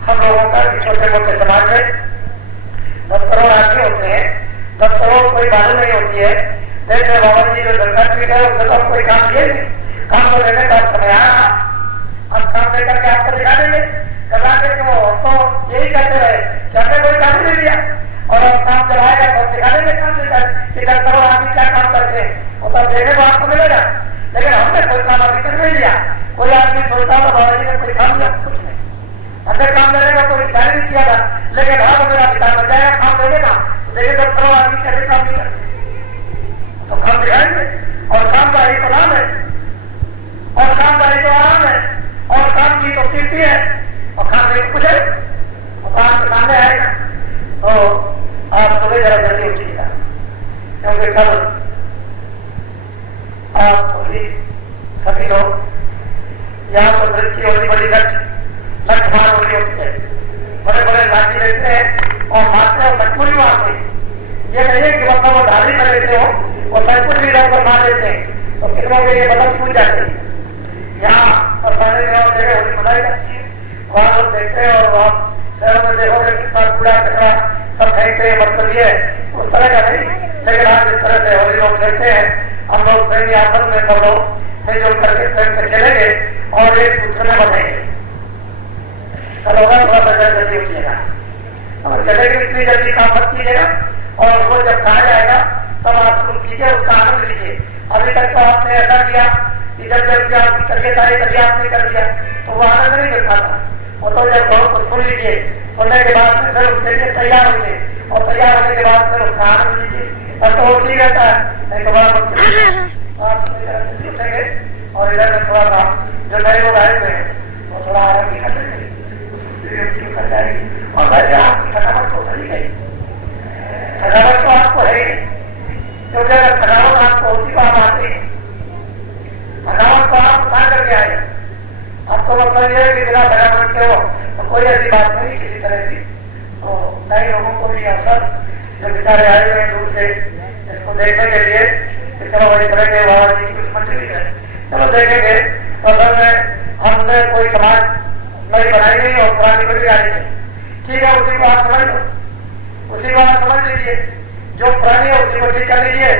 हम लोगों का कि छोटे मोटे समाज में 10 करोड़ आदमी होते हैं, 10 करोड़ कोई बात नहीं होती है। देखिए बाबा जी जो दरगाह पीठ है उससे तो कोई काम दिए नहीं, काम तो लेने का समय आया, हम काम लेकर के आपको दिखा देंगे, करा के वो तो यही कहते रहे कि हमने कोई काम नहीं दिया, और अब काम जब आएगा तो दिखा देंगे काम लेकर कि 10 करोड़ आदमी क्या काम करते हैं, वो तो देखने को आपको मिलेगा। लेकिन हमने कोई काम अभी तक नहीं दिया, कोई आदमी सोचता है बाबा जी ने कोई काम दिया, कुछ नहीं, हमने काम लेने का कोई विचार नहीं किया था, लेकिन हाँ तो मेरा विचार बन जाएगा काम लेने का, तो देखे 10 करोड़ आदमी कैसे काम नहीं करते, तो काम दिखाएंगे। और कामदारी तो नाम है, और कामदारी तो आराम है, और काम की तो कीर्ति है, और काम नहीं कुछ है, और काम के सामने आएगा। तो आप सुबह जरा जल्दी उठिएगा, क्योंकि कल आप सभी लोग यहाँ पर वृत्ति होगी बड़ी लक्ष्य बैठे हो वो सब कुछ भी इधर उधर मार देते हैं तो कितनों के ये बदल छूट जाते हैं। यहाँ बरसाने में और जगह होली मनाई जाती है, वहां लोग देखते हैं और वहां शहरों में देखोगे कितना कूड़ा कचरा सब फेंकते हैं, मतलब ये उस तरह का नहीं। लेकिन आज जिस तरह से होली लोग खेलते हैं, हम लोग प्रेमी आसन में सब लोग मिलजुल करके प्रेम से खेलेंगे और एक दूसरे में बधेंगे। कल होगा थोड़ा सा जल्दी उठिएगा और गले की इतनी जल्दी काम मत कीजिएगा और वो जब कहा जाएगा तब आप शुरू कीजिए, उसका आनंद लीजिए। अभी तक तो आपने ऐसा किया कि जब जब आपकी तबियत आई तभी आपने कर दिया तो वो आनंद नहीं मिलता था। वो तो जब बहुत कुछ सुन लीजिए, सुनने के बाद फिर उसके लिए तैयार होइए और तैयार होने के बाद फिर उसका आनंद लीजिए, तब तो वो ठीक रहता है। नहीं तो बड़ा मुश्किल आप उठेंगे और इधर में थोड़ा सा जो नए लोग आए हुए हैं वो थोड़ा आराम भी कर लेंगे कर जाएगी और वैसे आपकी थकावट तो उतर ही गई। थकावट तो आपको है ही, क्योंकि अगर थकावट आपको होती तो आप आते हैं, थकावट तो आप उठा करके आए। अब तो मतलब ये है कि बिना थकावट के हो तो कोई ऐसी बात नहीं किसी तरह की। तो नए लोगों को भी अवसर जो बेचारे आए हुए हैं दूर से इसको देखने के लिए कि चलो वही तरह के बाबा जी की कुछ मंडली है, चलो देखेंगे। तो अगर में हमने कोई समाज नई बनाई नहीं और पुरानी बड़ी आई नहीं, ठीक है उसी को आप समझ लो, उसी को आप समझ लीजिए। जो पुरानी है उसी को ठीक कर लीजिए,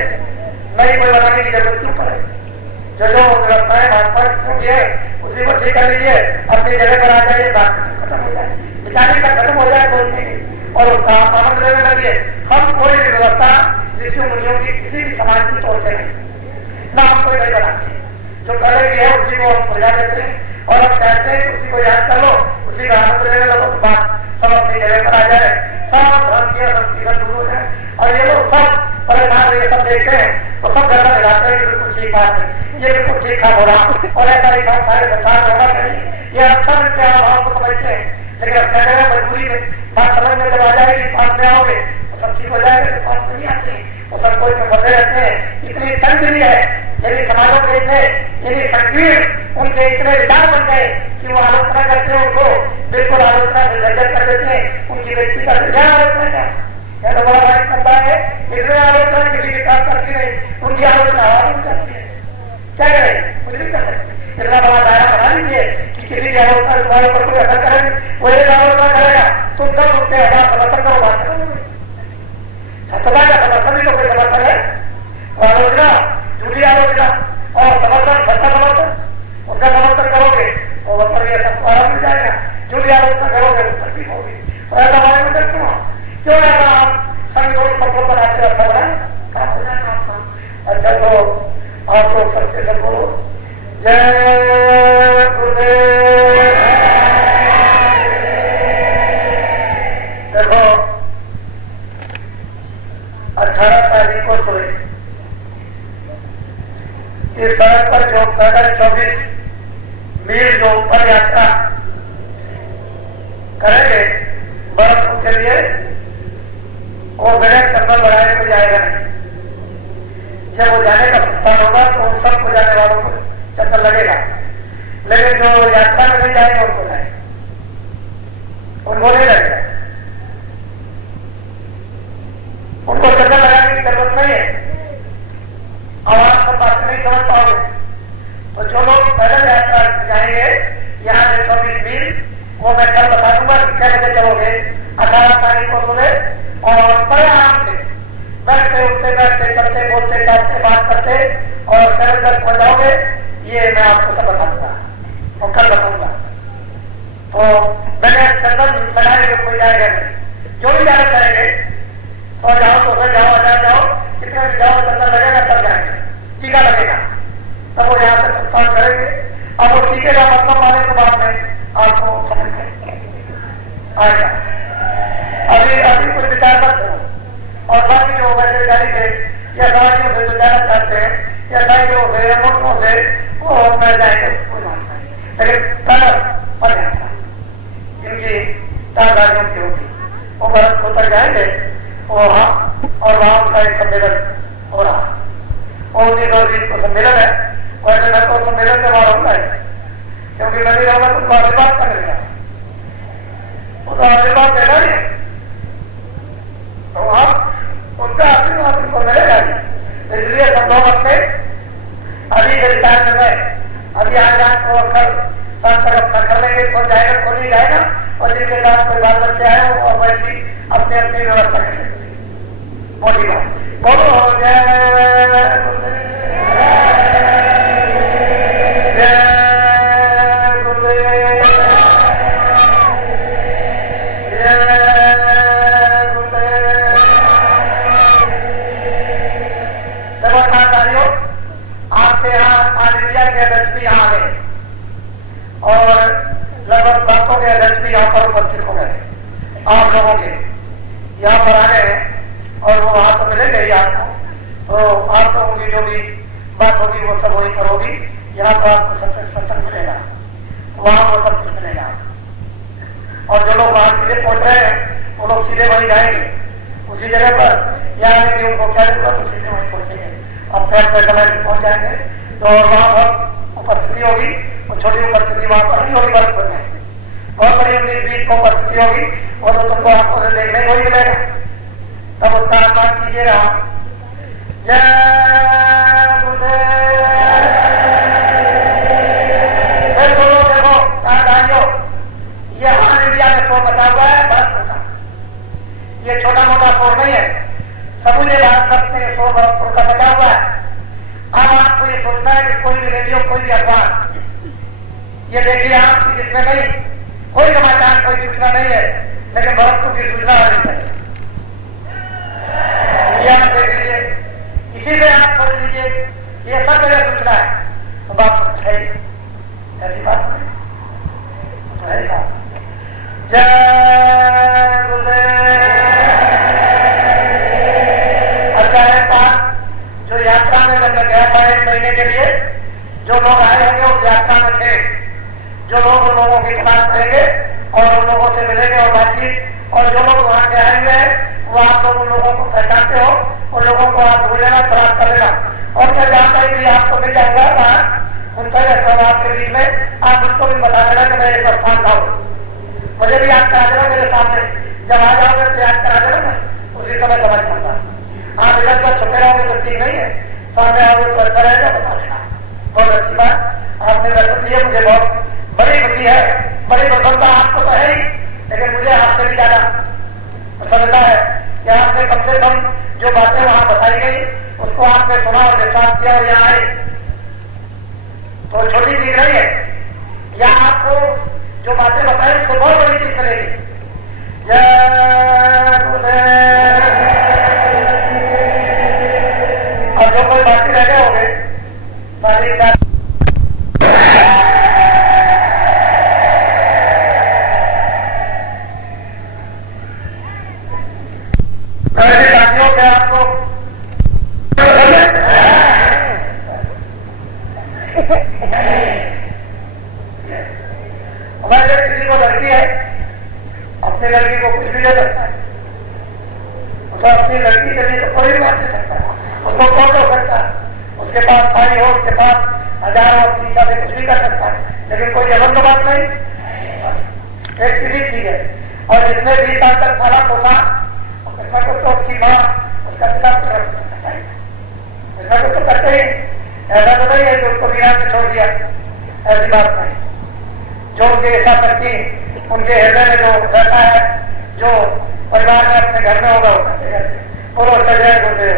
नई कोई बनाने की जरूरत क्यों पड़े। जो जो व्यवस्थाएं भाजपा की है उसी को ठीक कर लीजिए, अपनी जगह पर आ जाइए, बात खत्म हो जाए, विचार का खत्म हो जाए बोलने की और उसका आनंद लेने लगिए। हम कोई भी व्यवस्था ऋषि मुनियों की किसी भी समाज की तोड़ते नहीं, ना हम कोई नहीं बनाते। जो पहले की है उसी को हम सुलझा देते हैं और हम चाहते हैं कि उसी को याद कर लो, उसी का आनंद लेने लगो तो बात सब अपनी जगह पर आ जाए, सब धर्म की दूर हो जाए। और ये लोग सब परेशान ये सब देखते हैं तो सब गलत लगाते हैं कि बिल्कुल ठीक बात है, ये बिल्कुल ठीक काम हो रहा और ऐसा ही काम सारे संसार होना चाहिए। ये अक्सर के अभाव को समझते हैं, लेकिन अब क्या करें मजबूरी में बात समझ में जब आ जाएगी पास में आओगे तो सब ठीक हो जाएगा। तो पास में नहीं आते वो सब कोई में बंधे रहते हैं। इतनी तंग है यदि समाजों के इतने यदि संकीर्ण उनके इतने विचार बन गए कि वो आलोचना करते हैं, उनको बिल्कुल आलोचना से जर्जर कर देते हैं, उनकी व्यक्ति का क्या आलोचना क्या यह तो बड़ा भाई करता है। इसमें आलोचना किसी के साथ करती नहीं, उनकी आलोचना आवाज नहीं जाती है, क्या करें कुछ नहीं कर सकते। इतना बड़ा दायरा बना लीजिए कि किसी की आलोचना तुम्हारे ऊपर कोई असर करे, वो एक आलोचना करेगा तुम 10 रुपये 1000 समर्थन करो, बात करोगे सत्ता का समर्थन भी तो कोई समर्थन है। आलोचना झूठी आलोचना और समर्थन सत्ता समर्थन उसका समर्थन करोगे तो वह पर यह सबको आराम मिल जाएगा। झूठी आलोचना करोगे तो तकलीफ होगी। तो ऐसा हमारे में क्यों क्यों ऐसा आप संगठन पत्रों पर आते अच्छा बनाए काम हो जाएगा आपका। अच्छा तो आप लोग सबके सब बोलो जय गुरुदेव। देखो 18 तारीख को सुबह इस सड़क पर जो पैदल 24 मील जो ऊपर यात्रा करेंगे बर्फ के लिए वो बिना चंबल बढ़ाने को जाएगा नहीं। जब वो जाने का प्रस्ताव होगा तो उन सबको जाने वालों को चक्कर लगेगा, लेकिन जो यात्रा में नहीं जाएंगे उनको जाएगा, उनको नहीं लगेगा, उनको चक्कर लगाने की जरूरत नहीं है। अब आप सब बातें नहीं समझ पाओगे तो जो लोग पैदल यात्रा जाएंगे यहाँ से 24 मील वो मैं कल बता दूंगा कि क्या बजे चलोगे 18 तारीख को सुबह और बड़े आराम से बैठते उठते बैठते चलते बोलते चाहते बात करते और शहर तक पहुंच जाओगे। ये मैं आपको सब बता दूंगा और कल बताऊंगा। तो मैंने चंदन लगाने में कोई जाएगा नहीं, जो भी जाना चाहेंगे और जाओ तो उधर जाओ हजार जाओ कितने भी जाओ चंदन लगेगा तब जाएंगे, टीका लगेगा तब वो यहाँ से प्रस्ताव करेंगे। अब वो टीके का मतलब माने तो बाद में आपको समझ में आएगा। अभी कुछ विचार मत करो और बाकी जो वैसे गाड़ी से या गाड़ियों से जो जाना चाहते हैं या गाड़ियों से या मोटरों से वो मैं जाएंगे कोई मानता है, लेकिन पैदल पद यात्रा इनकी 4 गाड़ियों की होगी वो भारत को तक जाएंगे वहां और वहां उनका एक सम्मेलन हो रहा और 19 को सम्मेलन है। वैसे मैं तो सम्मेलन में वहां रहूंगा क्योंकि मैं नहीं रहूंगा तो आशीर्वाद का मिलेगा, वो तो आशीर्वाद देना ही है तो वहां उसका आशीर्वाद उनको मिलेगा। और जिनके साथ कोई बाल बच्चे आए वो वैसी अपनी अपनी व्यवस्था कर लेते। मोटी बात बोलो जय गुरुदेव, जय गुरुदेव, जय गुरुदेव। नमस्कारियों, आपके यहाँ ऑल इंडिया के अध्यक्ष भी यहाँ गए और लगभग बातों के अध्यक्ष भी यहाँ पर उपस्थित हो गए। आप लोगों के यहाँ पर आ गए और वो वहां तो मिलेंगे ही आपको, तो आप लोगों की जो भी बात होगी वो सब वही पर होगी। यहाँ पर आपको सत्संग मिलेगा, वहां वो सब कुछ मिलेगा। और जो लोग वहां सीधे पहुंच रहे हैं वो लोग सीधे वहीं जाएंगे उसी जगह पर, यहाँ भी उनको क्या जरूरत तो सीधे वहीं पहुंचेंगे और पैर पे समय पहुंच जाएंगे। तो वहां बहुत उपस्थिति होगी और छोटी उपस्थिति वहां पर नहीं होगी, बल्कि में बहुत बड़ी 19-20 को उपस्थिति होगी। वो तो तुमको आंखों से देखने को ही मिलेगा, तब उसका अनुमान कीजिएगा। जय गुरुदेव। फिर बोलो, देखो भाइयों, ये ऑल इंडिया में शोर मचा हुआ है, भरतपुर का। ये छोटा मोटा शोर नहीं है, समूचे भारत में शोर भरतपुर का मचा हुआ है। अब आपको ये सोचना है कि कोई भी रेडियो, कोई भी अखबार, ये देखिए आपकी जिसमें नहीं कोई समाचार, कोई सूचना नहीं है, लेकिन भरतपुर की सूचना आ रही है। देख लीजिए, इसी से आप सोच लीजिए ये सब जगह सूचना है, तो बात है ऐसी बात नहीं तो है। जय गुरुदेव। अच्छा है बात, जो यात्रा में जब मैं गया था 1 महीने के लिए, जो लोग आए होंगे उस यात्रा में थे, जो लोग उन लोगों की तलाश करेंगे और उन लोगों से मिलेंगे और बातचीत, और जो लोग वहां के आए हुए हैं वो आप लोग उन लोगों को पहचानते हो, उन लोगों को आप ढूंढ लेना, तलाश कर लेना। और मैं जानता ही भी आपको मिल जाऊंगा वहां उनका रहता हूँ आपके बीच में, आप उसको भी बता देना कि मैं एक स्थान था, मुझे भी याद करा देना मेरे सामने। जब आ जाओगे तो याद करा देना, मैं उसी समय समझ जाऊंगा। आप इधर उधर छुपे रहोगे तो ठीक नहीं है, सामने आओगे तो अच्छा रहेगा, बता देना। बहुत अच्छी बात आपने वैसे दी है, मुझे बहुत बड़ी खुशी है, बड़ी प्रसन्नता आपको तो है ही, लेकिन मुझे आपसे भी ज्यादा प्रसन्नता है कि आपने कम से कम जो बातें वहां बताई गई उसको आपने सुना और विश्वास किया और यहाँ आए, तो छोटी चीज नहीं है। यहाँ आपको जो बातें बताई उससे बहुत बड़ी चीज मिलेगी। जय गुरुदेव। अब जो कोई बाकी रह गए होंगे सारी साथियों से आपको हमारे किसी को लड़की है, अपनी लड़की को कुछ भी दे सकता है, तो अपनी लड़की के लिए तो कोई भी बात दे सकता है, उसको कौन हो सकता है, उसके पास भाई हो, उसके पास हजारों और 3 साल कुछ भी कर सकता है, लेकिन कोई जबरन तो बात नहीं, एक सीधी चीज है। और जितने 20 साल तक साला पोसा तो उसकी माँ उसका पिता इसका कुछ तो करते ही, ऐसा तो नहीं है कि उसको वीरान में छोड़ दिया, ऐसी बात नहीं। जो उनके ऐसा शक्ति उनके हृदय में जो रहता है, जो परिवार में अपने घर में होगा वो करते हैं। बोलो जय गुरुदेव।